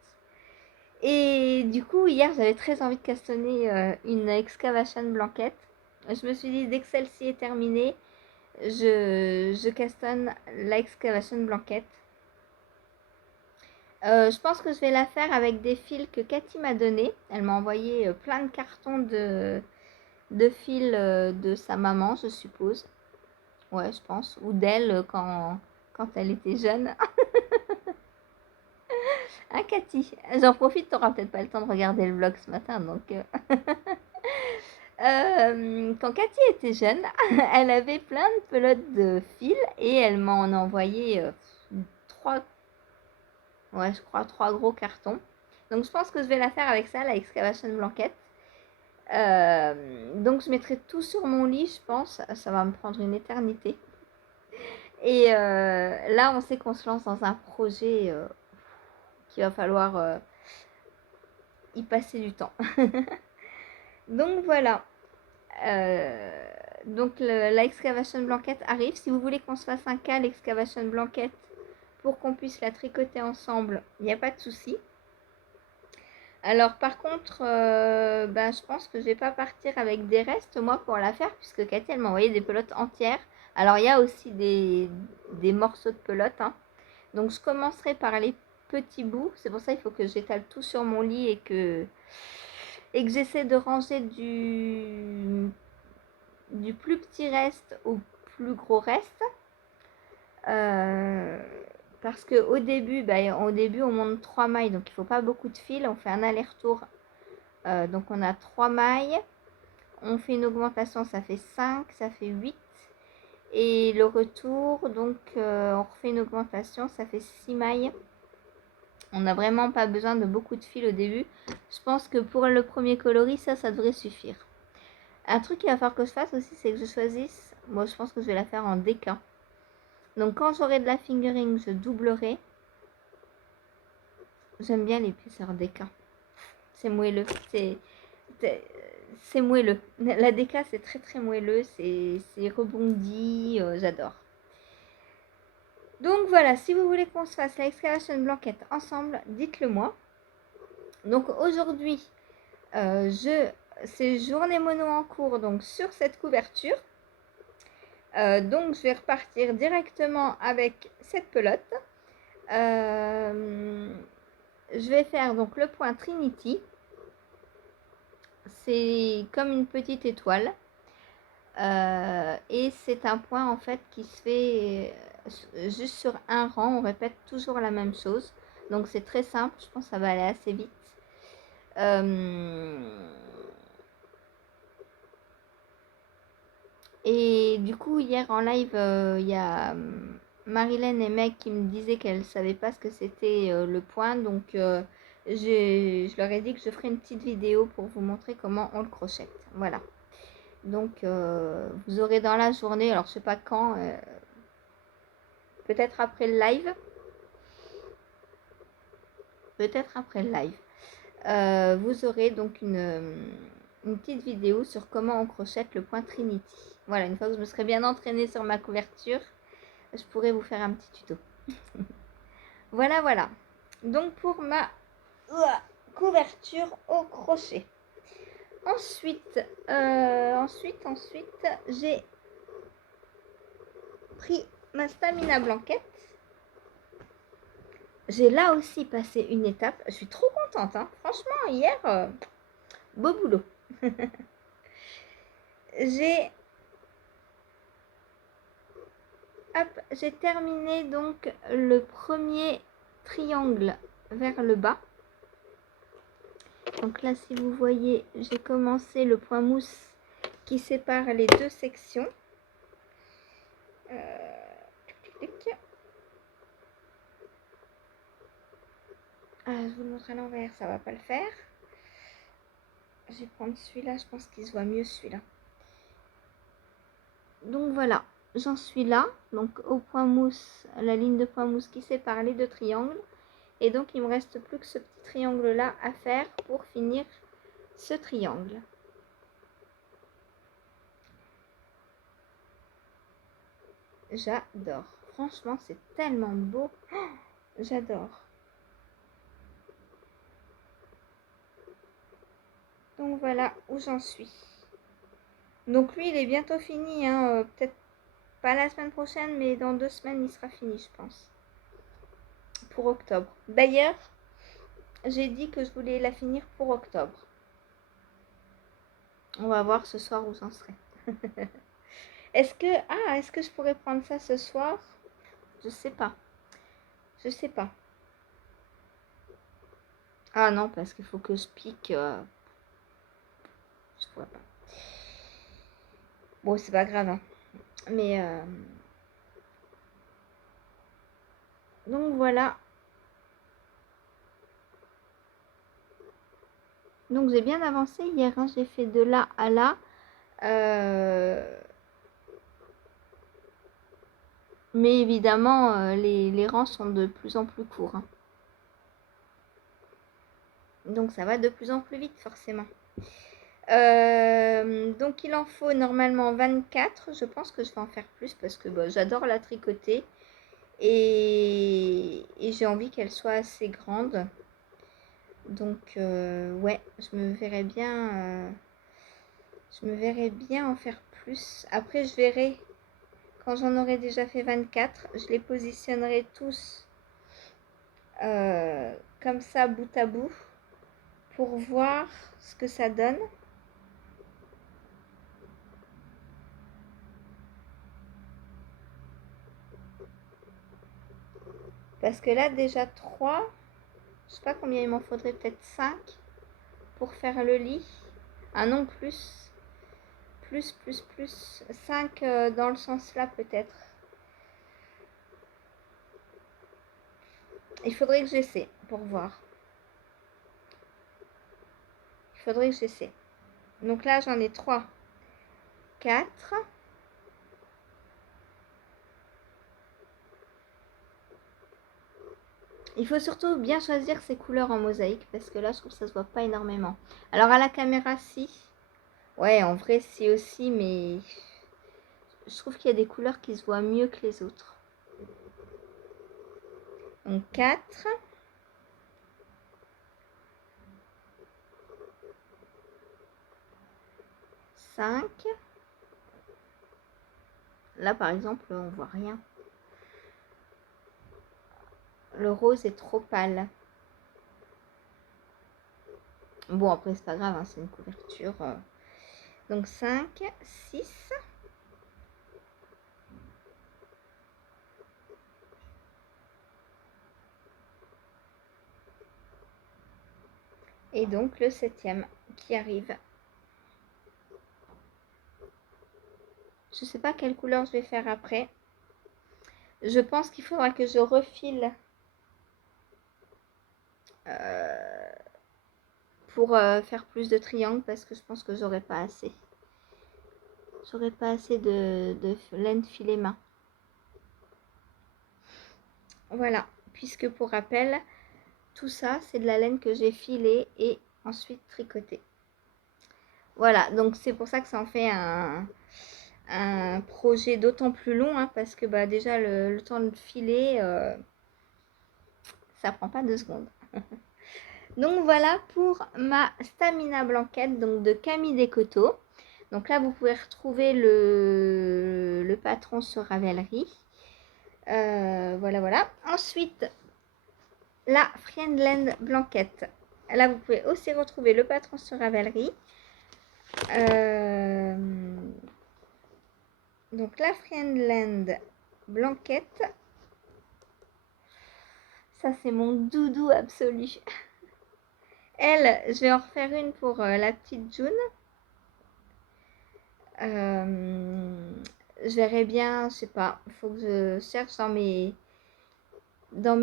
Et du coup, hier, j'avais très envie de castonner une excavation blanquette. Je me suis dit, dès que celle-ci est terminée, je castonne la excavation blanquette. Je pense que je vais la faire avec des fils que Cathy m'a donné. Elle m'a envoyé plein de cartons de fils de sa maman, je suppose. Ouais, je pense. Ou d'elle quand elle était jeune. Hein, Cathy? J'en profite, t'auras peut-être pas le temps de regarder le vlog ce matin, donc... quand Cathy était jeune, elle avait plein de pelotes de fils et elle m'en a envoyé 3, ouais, je crois 3 gros cartons. Donc je pense que je vais la faire avec ça, la excavation blanquette. Donc je mettrai tout sur mon lit, je pense. Ça va me prendre une éternité. Et là, on sait qu'on se lance dans un projet qu'il va falloir y passer du temps. Donc voilà. Donc la excavation blanquette arrive. Si vous voulez qu'on se fasse un cas l'excavation blanquette pour qu'on puisse la tricoter ensemble, il n'y a pas de souci. Alors par contre, je pense que je vais pas partir avec des restes moi pour la faire, puisque Cathy elle m'a envoyé des pelotes entières. Alors il y a aussi des morceaux de pelotes. Hein. Donc je commencerai par les petits bouts. C'est pour ça qu'il faut que j'étale tout sur mon lit et que j'essaie de ranger du plus petit reste au plus gros reste. Parce qu'au début, on monte 3 mailles, donc il ne faut pas beaucoup de fil. On fait un aller-retour. Donc on a 3 mailles. On fait une augmentation, ça fait 5, ça fait 8. Et le retour, donc on refait une augmentation, ça fait 6 mailles. On n'a vraiment pas besoin de beaucoup de fil au début. Je pense que pour le premier coloris, ça devrait suffire. Un truc qu'il va falloir que je fasse aussi, c'est que je choisisse. Moi, je pense que je vais la faire en déca. Donc, quand j'aurai de la fingering, je doublerai. J'aime bien l'épaisseur déca. C'est moelleux. C'est moelleux. La déca, c'est très moelleux. C'est rebondi. J'adore. Donc voilà, si vous voulez qu'on se fasse la excavation blanquette ensemble, dites-le moi. Donc aujourd'hui, c'est journée mono en cours donc sur cette couverture. Donc je vais repartir directement avec cette pelote. Je vais faire donc le point Trinity. C'est comme une petite étoile. Et c'est un point en fait qui se fait juste sur un rang. On répète toujours la même chose. Donc c'est très simple. Je pense que ça va aller assez vite. Et du coup, hier en live, il y a Marilyn et Meg qui me disaient qu'elles ne savaient pas ce que c'était le point. Donc, je leur ai dit que je ferai une petite vidéo pour vous montrer comment on le crochette. Voilà. Donc, vous aurez dans la journée, alors je sais pas quand, peut-être après le live. Peut-être après le live. Vous aurez donc une petite vidéo sur comment on crochette le point Trinity. Voilà, une fois que je me serai bien entraînée sur ma couverture, je pourrais vous faire un petit tuto. Voilà, voilà. Donc pour ma couverture au crochet. Ensuite, j'ai pris ma Stamina Blanquette. J'ai là aussi passé une étape. Je suis trop contente, hein. Franchement, hier, beau boulot. J'ai terminé donc le premier triangle vers le bas. Donc là, si vous voyez, j'ai commencé le point mousse qui sépare les deux sections. Je vous le montre à l'envers, ça va pas le faire. Je vais prendre celui-là, je pense qu'il se voit mieux celui-là. Donc voilà, j'en suis là, donc au point mousse, la ligne de point mousse qui sépare les deux triangles. Et donc il me reste plus que ce petit triangle là à faire pour finir ce triangle. J'adore, franchement c'est tellement beau, oh, j'adore. Donc voilà où j'en suis. Donc lui il est bientôt fini, hein, peut-être pas la semaine prochaine, mais dans 2 semaines il sera fini je pense. Pour octobre. D'ailleurs, j'ai dit que je voulais la finir pour octobre. On va voir ce soir où j'en serai. Est-ce que je pourrais prendre ça ce soir? Je sais pas. Je sais pas. Ah non, parce qu'il faut que je pique. Je pourrais pas. Bon, c'est pas grave. Hein. Mais donc voilà. Donc j'ai bien avancé hier. Hein. J'ai fait de là à là. Mais évidemment, les rangs sont de plus en plus courts. Hein. Donc ça va de plus en plus vite forcément. Donc il en faut normalement 24. Je pense que je vais en faire plus parce que j'adore la tricoter. Et j'ai envie qu'elle soit assez grande. Donc ouais, je me verrais bien en faire plus. Après je verrai quand j'en aurai déjà fait 24. Je les positionnerai tous comme ça bout à bout pour voir ce que ça donne. Parce que là déjà 3, je sais pas combien il m'en faudrait, peut-être 5 pour faire le lit. Ah non, plus 5 dans le sens là peut-être. Il faudrait que j'essaie pour voir. Il faudrait que j'essaie. Donc là j'en ai 3, 4. Il faut surtout bien choisir ses couleurs en mosaïque parce que là je trouve que ça se voit pas énormément. Alors à la caméra si. Ouais, en vrai si aussi, mais je trouve qu'il y a des couleurs qui se voient mieux que les autres. Donc 4. 5. Là par exemple on voit rien. Le rose est trop pâle. Bon après c'est pas grave, hein, c'est une couverture. Donc 5, 6. Et donc le 7e qui arrive. Je sais pas quelle couleur je vais faire après. Je pense qu'il faudra que je refile pour faire plus de triangles parce que je pense que j'aurai pas assez. J'aurai pas assez de laine filet main. Voilà, puisque pour rappel, tout ça, c'est de la laine que j'ai filée et ensuite tricotée. Voilà, donc c'est pour ça que ça en fait un projet d'autant plus long, hein, parce que bah, déjà le temps de filer, ça prend pas 2 secondes. Donc voilà pour ma Stamina Blanquette, donc de Camille Descoteaux. Donc là, vous pouvez retrouver le patron sur Ravelry. Voilà, voilà. Ensuite, la Friendland Blanquette. Là, vous pouvez aussi retrouver le patron sur Ravelry. Donc la Friendland Blanquette. Ça, c'est mon doudou absolu. Elle, je vais en refaire une pour la petite June. Je verrai bien, je sais pas. Il faut que je cherche dans mes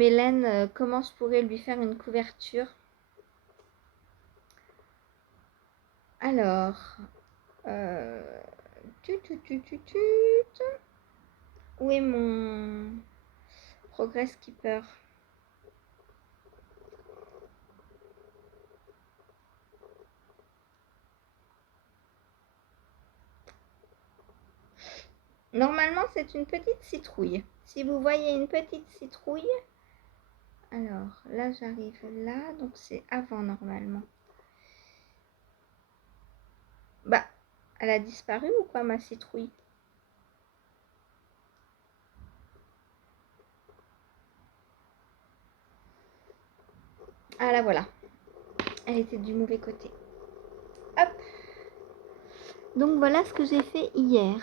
laines comment je pourrais lui faire une couverture. Alors, où est mon Progress Keeper? Normalement, c'est une petite citrouille. Si vous voyez une petite citrouille, alors là, j'arrive là, donc c'est avant normalement. Bah, elle a disparu ou quoi, ma citrouille? Ah, la voilà. Elle était du mauvais côté. Hop. Donc voilà ce que j'ai fait hier.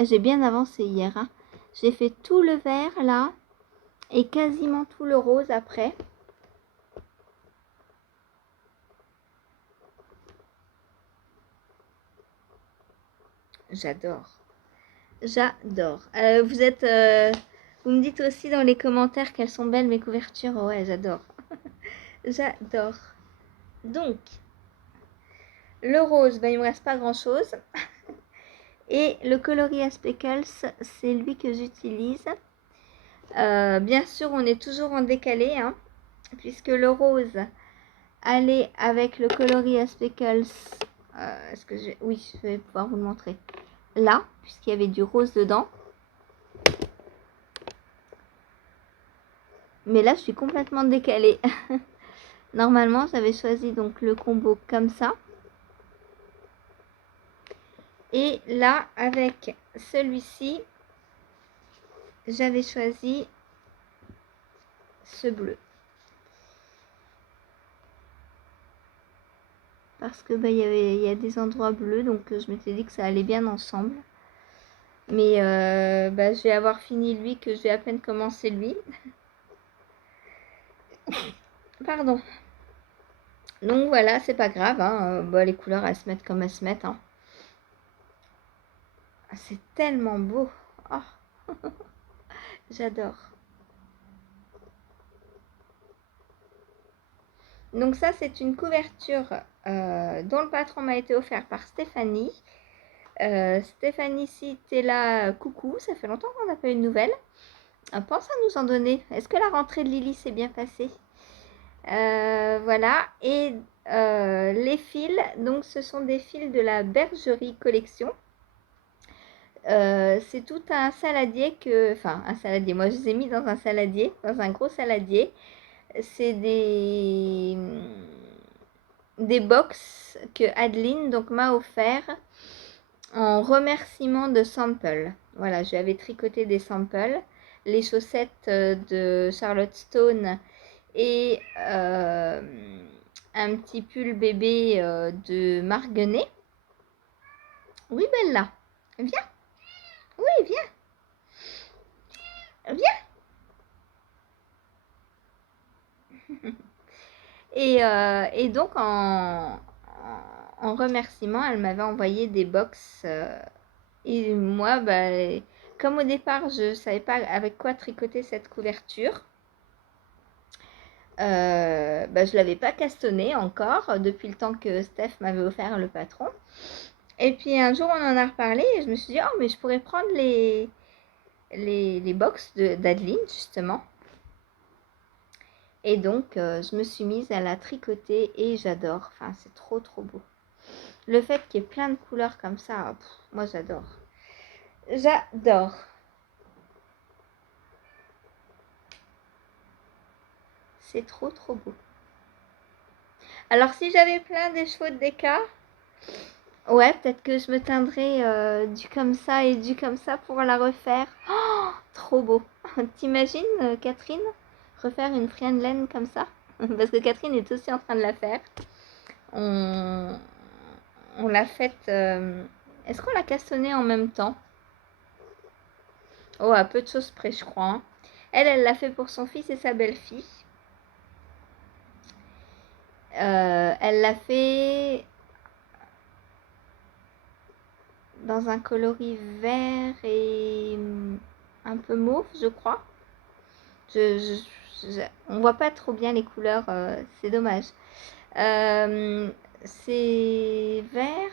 J'ai bien avancé hier. Hein. J'ai fait tout le vert là et quasiment tout le rose après. J'adore. J'adore. Vous me dites aussi dans les commentaires qu'elles sont belles mes couvertures. Ouais, j'adore. J'adore. Donc, le rose, il ne me reste pas grand chose. Et le coloris à speckles, c'est lui que j'utilise. Bien sûr, on est toujours en décalé, hein, puisque le rose allait avec le coloris à speckles. Est-ce que oui, je vais pouvoir vous le montrer. Là, puisqu'il y avait du rose dedans. Mais là, je suis complètement décalée. Normalement, j'avais choisi donc le combo comme ça. Et là, avec celui-ci, j'avais choisi ce bleu. Parce que il y a des endroits bleus, donc je m'étais dit que ça allait bien ensemble. Mais je vais avoir fini lui, que j'ai à peine commencé lui. Pardon. Donc voilà, c'est pas grave. Hein. Les couleurs, elles se mettent comme elles se mettent. Hein. Ah, c'est tellement beau. Oh. J'adore. Donc ça, c'est une couverture dont le patron m'a été offert par Stéphanie. Stéphanie, si tu es là, coucou, ça fait longtemps qu'on n'a pas eu de nouvelles. Pense à nous en donner. Est-ce que la rentrée de Lily s'est bien passée? Voilà. Et les fils, donc ce sont des fils de la Bergerie Collection. C'est tout un saladier un saladier, moi je les ai mis dans un saladier, dans un gros saladier. C'est des box que Adeline donc m'a offert en remerciement de samples. Voilà, j'avais tricoté des samples, les chaussettes de Charlotte Stone et un petit pull bébé de Marguenet. Oui, Bella, viens. Oui, viens. Viens. Et donc, en remerciement, elle m'avait envoyé des box. Et moi, comme au départ, je ne savais pas avec quoi tricoter cette couverture, je ne l'avais pas castonnée encore depuis le temps que Steph m'avait offert le patron. Et puis un jour, on en a reparlé et je me suis dit, oh, mais je pourrais prendre les box d'Adeline, justement. Et donc, je me suis mise à la tricoter et j'adore. Enfin, c'est trop beau. Le fait qu'il y ait plein de couleurs comme ça, moi j'adore. J'adore. C'est trop beau. Alors, si j'avais plein des chevaux de Deka, ouais, peut-être que je me teindrais du comme ça et du comme ça pour la refaire. Oh, trop beau. T'imagines, Catherine, refaire une Friendland comme ça? Parce que Catherine est aussi en train de la faire. On l'a faite. Est-ce qu'on l'a cassonnée en même temps? Oh, à peu de choses près, je crois. Hein. Elle l'a fait pour son fils et sa belle-fille. Elle l'a fait dans un coloris vert et un peu mauve, je crois. On voit pas trop bien les couleurs, c'est dommage. C'est vert.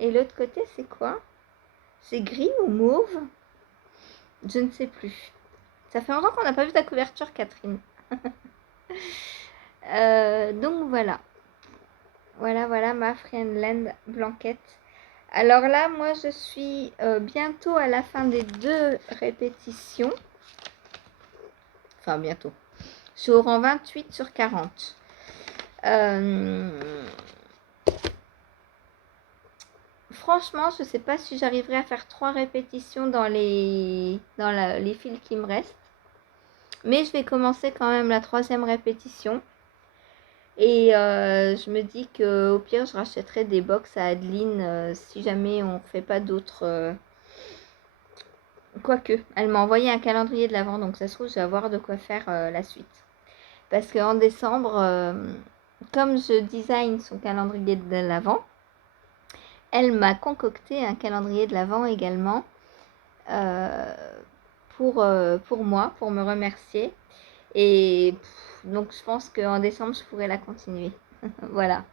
Et l'autre côté, c'est quoi? C'est gris ou mauve? Je ne sais plus. Ça fait longtemps qu'on n'a pas vu ta couverture, Catherine. Donc voilà. Voilà ma Friendland Blanquette. Alors là, moi, je suis bientôt à la fin des 2 répétitions. Enfin, bientôt. Je suis au rang 28 sur 40. Franchement, je ne sais pas si j'arriverai à faire 3 répétitions dans les fils qui me restent. Mais je vais commencer quand même la 3e répétition. Et je me dis qu'au pire, je rachèterai des box à Adeline si jamais on ne fait pas d'autres. Quoique, elle m'a envoyé un calendrier de l'Avent, donc ça se trouve, je vais avoir de quoi faire la suite. Parce qu'en décembre, comme je design son calendrier de l'Avent, elle m'a concocté un calendrier de l'Avent également pour moi, pour me remercier. Et donc je pense qu'en décembre, je pourrai la continuer. Voilà.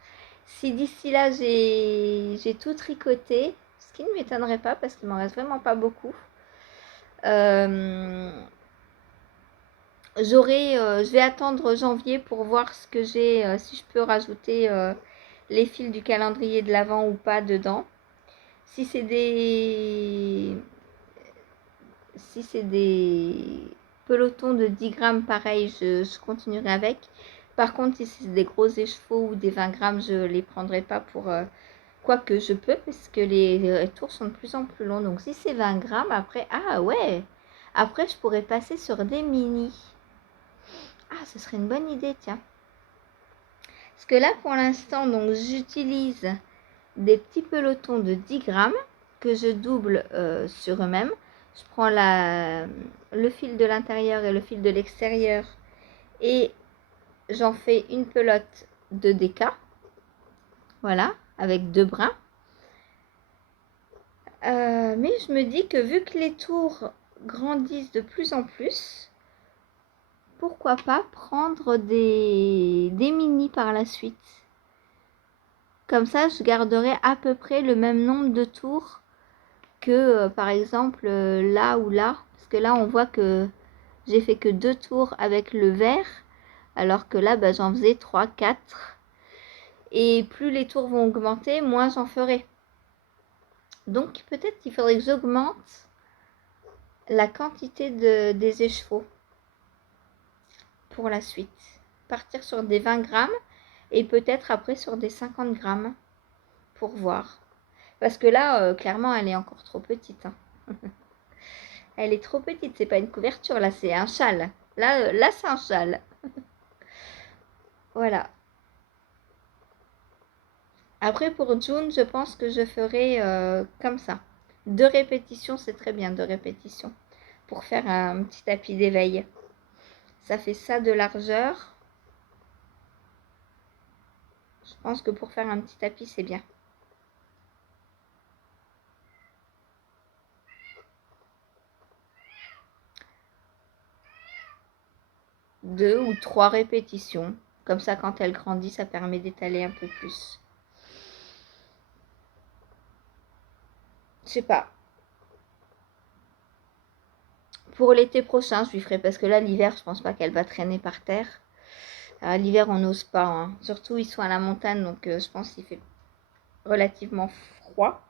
Si d'ici là, j'ai tout tricoté, ce qui ne m'étonnerait pas parce qu'il m'en reste vraiment pas beaucoup. Je vais attendre janvier pour voir ce que j'ai, si je peux rajouter les fils du calendrier de l'Avent ou pas dedans. Si c'est des pelotons de 10 grammes, pareil, je continuerai avec. Par contre, si c'est des gros écheveaux ou des 20 grammes, je ne les prendrai pas pour... quoique je peux, parce que les tours sont de plus en plus longs. Donc si c'est 20 grammes, après... Ah ouais. Après, je pourrais passer sur des mini. Ah, ce serait une bonne idée, tiens. Parce que là, pour l'instant, donc j'utilise des petits pelotons de 10 grammes que je double sur eux-mêmes. Je prends le fil de l'intérieur et le fil de l'extérieur et j'en fais une pelote de DK. Voilà, avec 2 brins. Mais je me dis que vu que les tours grandissent de plus en plus, pourquoi pas prendre des mini par la suite. Comme ça, je garderai à peu près le même nombre de tours que par exemple là ou là. Parce que là, on voit que j'ai fait que 2 tours avec le vert. Alors que là, j'en faisais 3, 4. Et plus les tours vont augmenter, moins j'en ferai. Donc peut-être qu'il faudrait que j'augmente la quantité des écheveaux pour la suite. Partir sur des 20 grammes et peut-être après sur des 50 grammes pour voir. Parce que là, clairement, elle est encore trop petite. Hein. Elle est trop petite, c'est pas une couverture, là, c'est un châle. Là c'est un châle. Voilà. Après, pour June, je pense que je ferai comme ça. 2 répétitions, c'est très bien, 2 répétitions. Pour faire un petit tapis d'éveil. Ça fait ça de largeur. Je pense que pour faire un petit tapis, c'est bien. Deux ou 3 répétitions. Comme ça, quand elle grandit, ça permet d'étaler un peu plus. Je sais pas. pour l'été prochain, je lui ferai, parce que là, l'hiver, je pense pas qu'elle va traîner par terre. L'hiver, on n'ose pas, hein. Surtout, ils sont à la montagne, donc je pense qu'il fait relativement froid.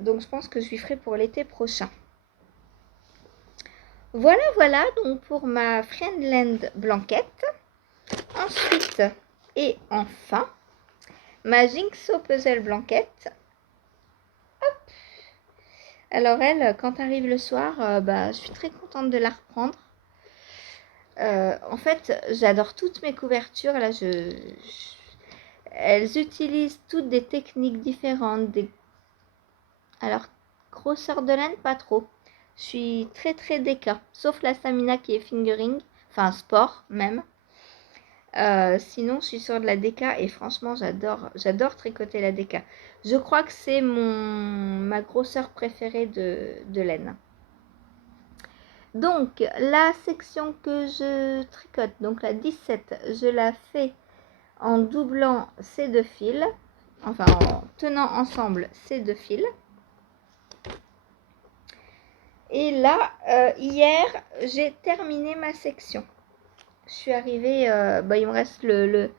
Donc, je pense que je lui ferai pour l'été prochain. Voilà, voilà, donc pour ma Friendland blanquette. Ensuite, et enfin, ma Jigsaw Puzzle blanquette. Hop. Alors elle, quand arrive le soir, je suis très contente de la reprendre. En fait, j'adore toutes mes couvertures. Là, elles utilisent toutes des techniques différentes. Alors, grosseur de laine, pas trop. Je suis très très déca, sauf la Samina qui est fingering, enfin sport même. Sinon, je suis sur de la déca et franchement, j'adore tricoter la déca. Je crois que c'est ma grosseur préférée de laine. Donc, la section que je tricote, donc la 17, je la fais en doublant ces deux fils, enfin en tenant ensemble ces deux fils. Et là, hier, j'ai terminé ma section. Je suis arrivée, il me reste le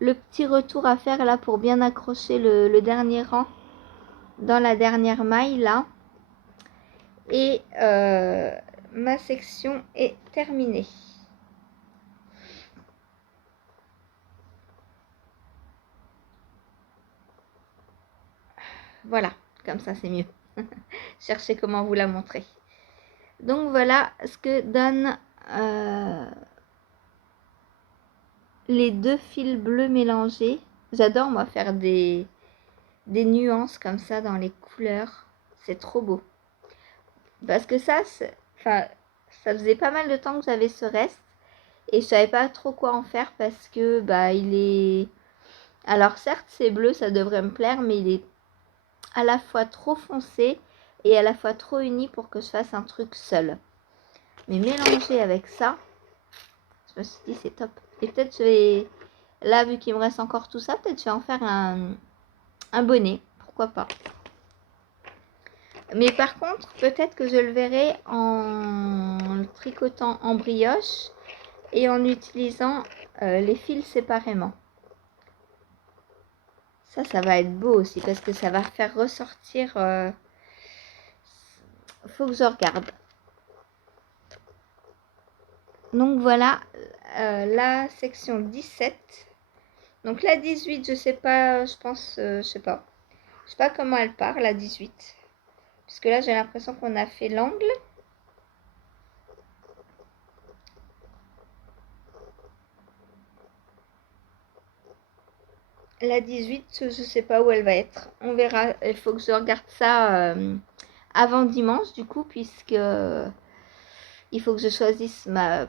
petit retour à faire là pour bien accrocher le dernier rang dans la dernière maille là. Et ma section est terminée. Voilà, comme ça c'est mieux. Cherchez comment vous la montrer. Donc voilà ce que donnent les deux fils bleus mélangés. J'adore moi faire des nuances comme ça dans les couleurs. C'est trop beau. Parce que ça faisait pas mal de temps que j'avais ce reste. Et je savais pas trop quoi en faire parce que il est... Alors certes c'est bleu, ça devrait me plaire, mais il est à la fois trop foncé et à la fois trop uni pour que je fasse un truc seul. Mais mélangé avec ça, je me suis dit c'est top. Et peut-être je vais... Là vu qu'il me reste encore tout ça, peut-être je vais en faire un bonnet. Pourquoi pas. Mais par contre, peut-être que je le verrai en tricotant en brioche et en utilisant les fils séparément. Ça va être beau aussi parce que ça va faire ressortir... faut que je regarde. Donc voilà la section 17. Donc la 18, je sais pas, je pense, je sais pas. Je sais pas comment elle part, la 18. Puisque là, j'ai l'impression qu'on a fait l'angle. La 18, je sais pas où elle va être. On verra. Il faut que je regarde ça avant dimanche, du coup, puisque il faut que je choisisse mon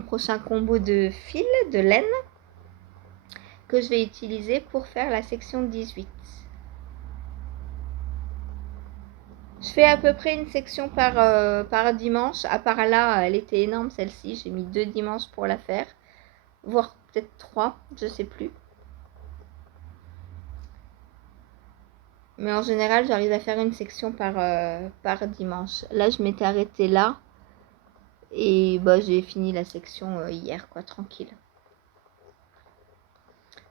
prochain combo de fil, de laine, que je vais utiliser pour faire la section 18. Je fais à peu près une section par dimanche. À part là, elle était énorme celle-ci. J'ai mis 2 dimanches pour la faire. Voire peut-être 3, je sais plus. Mais en général, j'arrive à faire une section par dimanche. Là, je m'étais arrêtée là. Et j'ai fini la section hier, quoi, tranquille.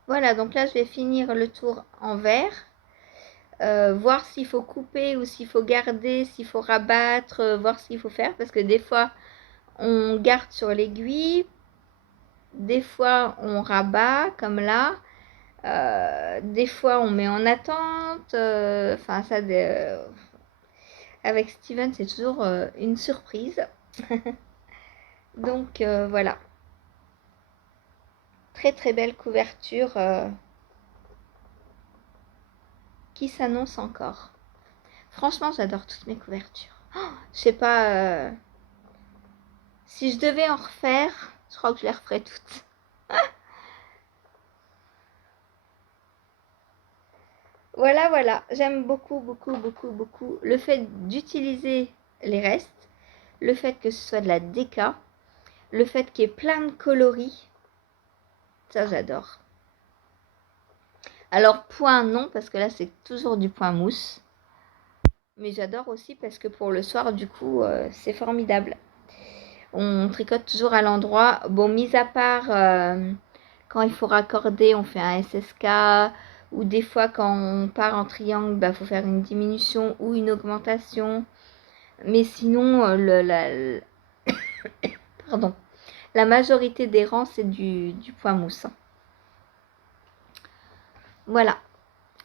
Voilà, donc là, je vais finir le tour en vert. Voir s'il faut couper ou s'il faut garder, s'il faut rabattre, voir s'il faut faire. Parce que des fois, on garde sur l'aiguille. Des fois, on rabat, comme là. Des fois, on met en attente. Avec Steven, c'est toujours une surprise. Donc, voilà. Très, très belle couverture qui s'annonce encore. Franchement, j'adore toutes mes couvertures. Oh, je sais pas... si je devais en refaire, je crois que je les referais toutes. Voilà, voilà. J'aime beaucoup, beaucoup, beaucoup, beaucoup le fait d'utiliser les restes, le fait que ce soit de la déca, le fait qu'il y ait plein de coloris. Ça, j'adore. Alors, point, non, parce que là, c'est toujours du point mousse. Mais j'adore aussi parce que pour le soir, du coup, c'est formidable. On tricote toujours à l'endroit. Bon, mis à part quand il faut raccorder, on fait un SSK. Ou des fois, quand on part en triangle, bah, faut faire une diminution ou une augmentation. Mais sinon, pardon, la majorité des rangs, c'est du point mousse. Voilà.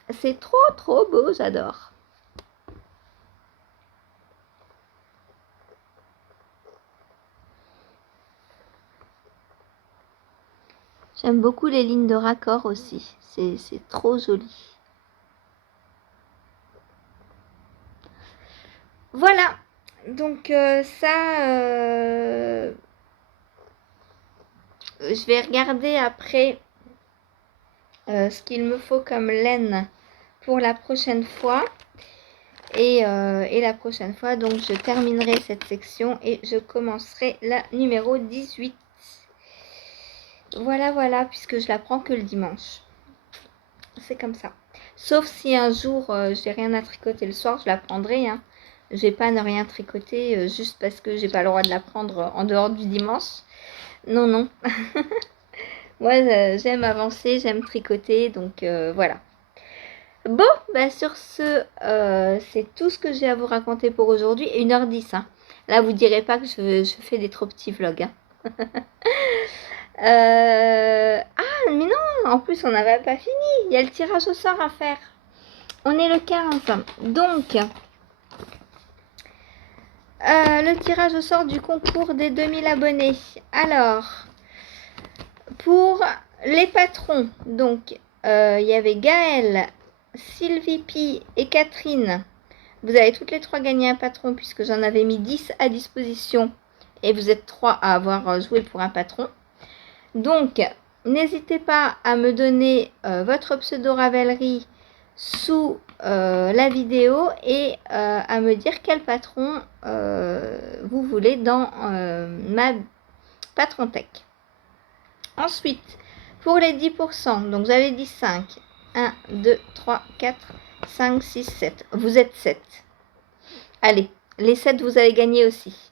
C'est trop, trop beau, j'adore. J'aime beaucoup les lignes de raccord aussi. C'est trop joli. Voilà. Donc je vais regarder après ce qu'il me faut comme laine pour la prochaine fois. Et la prochaine fois, donc je terminerai cette section et je commencerai la numéro 18. Voilà, voilà, puisque je la prends que le dimanche. C'est comme ça. Sauf si un jour j'ai rien à tricoter le soir, je la prendrai. Hein. Je vais pas ne rien tricoter juste parce que j'ai pas le droit de la prendre en dehors du dimanche. Non, non. Moi, j'aime avancer, j'aime tricoter, donc voilà. Bon, bah sur ce, c'est tout ce que j'ai à vous raconter pour aujourd'hui. 1h10, hein. Là, vous direz pas que je fais des trop petits vlogs. Hein. Ah, mais non, en plus, on n'avait pas fini. Il y a le tirage au sort à faire. On est le 15. Donc, le tirage au sort du concours des 2000 abonnés. Alors, pour les patrons, donc, il y avait Gaël, Sylvie Pi et Catherine. Vous avez toutes les 3 gagné un patron puisque j'en avais mis 10 à disposition. Et vous êtes 3 à avoir joué pour un patron. Donc, n'hésitez pas à me donner votre pseudo Ravelry sous la vidéo et à me dire quel patron vous voulez dans ma patron tech. Ensuite, pour les 10%, donc j'avais dit 5. 1, 2, 3, 4, 5, 6, 7. Vous êtes 7. Allez, les 7, vous avez gagné aussi.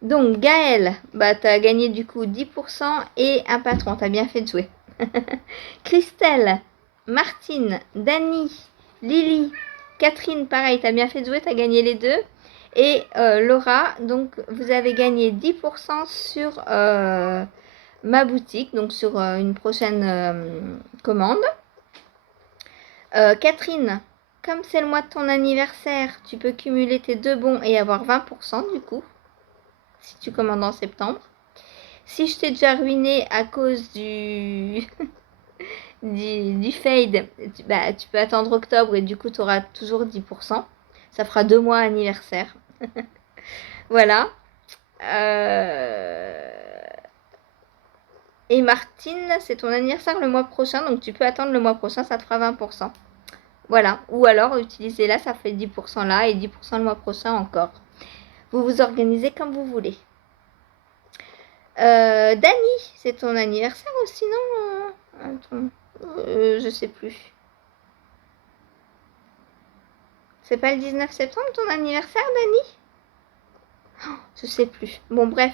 Donc, Gaël, bah, tu as gagné du coup 10% et un patron. Tu as bien fait de jouer. Christelle, Martine, Dani, Lily, Catherine, pareil, tu as bien fait de jouer. Tu as gagné les deux. Et Laura, donc vous avez gagné 10% sur ma boutique, donc sur une prochaine commande. Catherine, comme c'est le mois de ton anniversaire, tu peux cumuler tes 2 bons et avoir 20% du coup, si tu commandes en septembre. Si je t'ai déjà ruiné à cause du, du fade, tu peux attendre octobre et du coup tu auras toujours 10%. Ça fera 2 mois anniversaire. Voilà. Et Martine, c'est ton anniversaire le mois prochain, donc tu peux attendre le mois prochain, ça te fera 20%. Voilà. Ou alors utilisez là, ça fait 10% là et 10% le mois prochain encore. Vous vous organisez comme vous voulez. Dani, c'est ton anniversaire aussi, non? Attends, je sais plus. C'est pas le 19 septembre ton anniversaire, Dani? Oh, je sais plus. Bon, bref.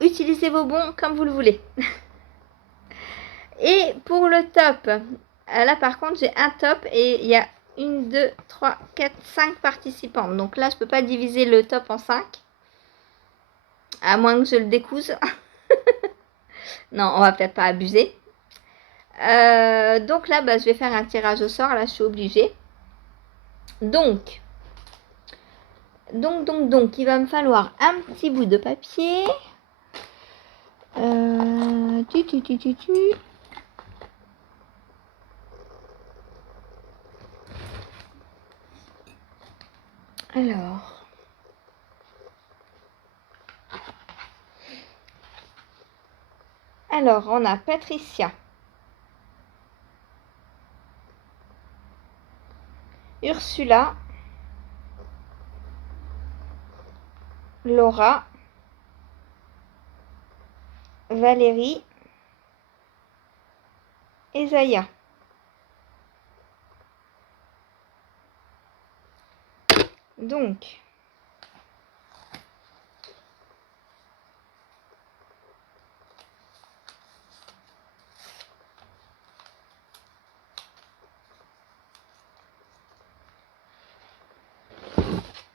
Utilisez vos bons comme vous le voulez. Et pour le top, là par contre, j'ai un top et il y a 1, 2, 3, 4, 5 participants. Donc là, je peux pas diviser le top en 5. À moins que je le découse. Non, on va peut-être pas abuser. Donc là, je vais faire un tirage au sort. Là, je suis obligée. Donc, il va me falloir un petit bout de papier. Alors, on a Patricia, Ursula, Laura, Valérie et Zaya. Donc,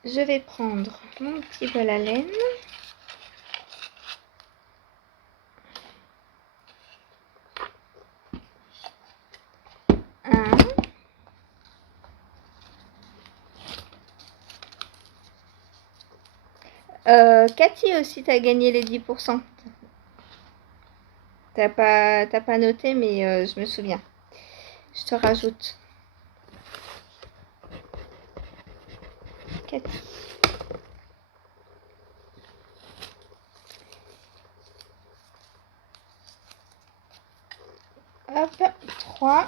je vais prendre mon petit bol à laine. Cathy aussi, t'as gagné les 10%. T'as pas noté, mais je me souviens. Je te rajoute. Cathy. Hop, 3.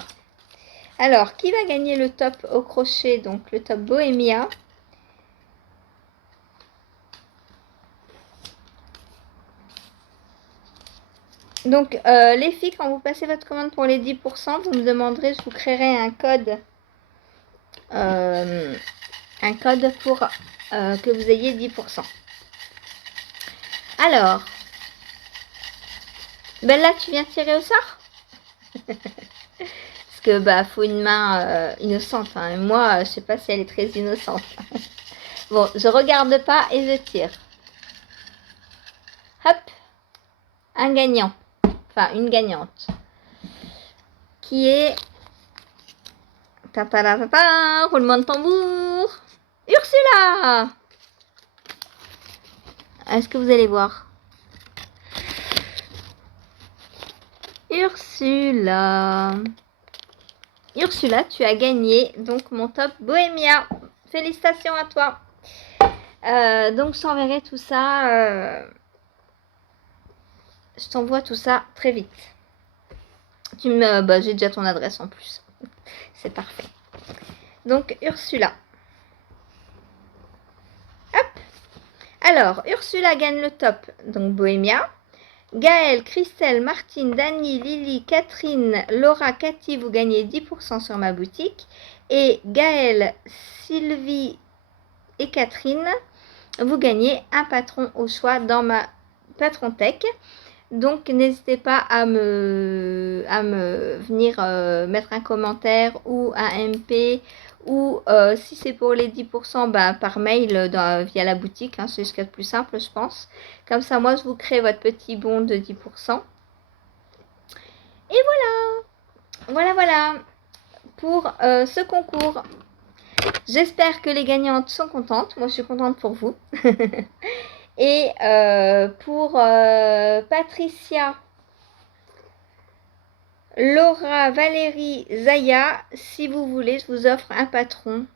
Alors, qui va gagner le top au crochet? Donc, le top Bohemia. Donc, les filles, quand vous passez votre commande pour les 10%, vous me demanderez, je vous créerai un code. Pour que vous ayez 10%. Alors, Bella, tu viens tirer au sort? Parce que, bah, faut une main innocente. Hein. Moi, je sais pas si elle est très innocente. Bon, je regarde pas et je tire. Hop, un gagnant. Enfin, une gagnante. Qui est... Ta-ta-ta-ta-ta, roulement de tambour. Ursula! Est-ce que vous allez voir? Ursula. Ursula, tu as gagné donc mon top Bohemia. Félicitations à toi. Donc, je t'enverrai tout ça. Je t'envoie tout ça très vite. J'ai déjà ton adresse en plus. C'est parfait. Donc, Ursula. Hop. Alors, Ursula gagne le top. Donc, Bohemia. Gaëlle, Christelle, Martine, Dani, Lily, Catherine, Laura, Cathy, vous gagnez 10% sur ma boutique. Et Gaëlle, Sylvie et Catherine, vous gagnez un patron au choix dans ma Patron Tech. Donc, n'hésitez pas à me venir mettre un commentaire ou un MP ou si c'est pour les 10%, bah, par mail via la boutique. Hein, c'est ce qu'il y a de plus simple, je pense. Comme ça, moi, je vous crée votre petit bon de 10%. Et voilà pour ce concours. J'espère que les gagnantes sont contentes. Moi, je suis contente pour vous. Et pour Patricia, Laura, Valérie, Zaya, si vous voulez, je vous offre un patron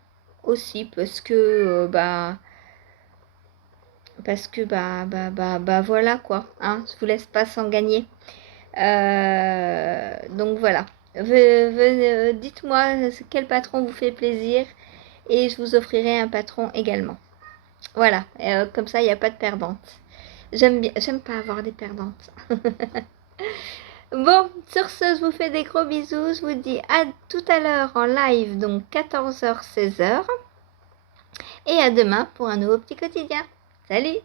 aussi parce que voilà quoi, hein, je vous laisse pas sans gagner. Donc voilà, dites-moi quel patron vous fait plaisir et je vous offrirai un patron également. Voilà, comme ça il n'y a pas de perdante. J'aime pas avoir des perdantes. Bon, sur ce, je vous fais des gros bisous. Je vous dis à tout à l'heure en live, donc 14h, 16h. Et à demain pour un nouveau petit quotidien. Salut!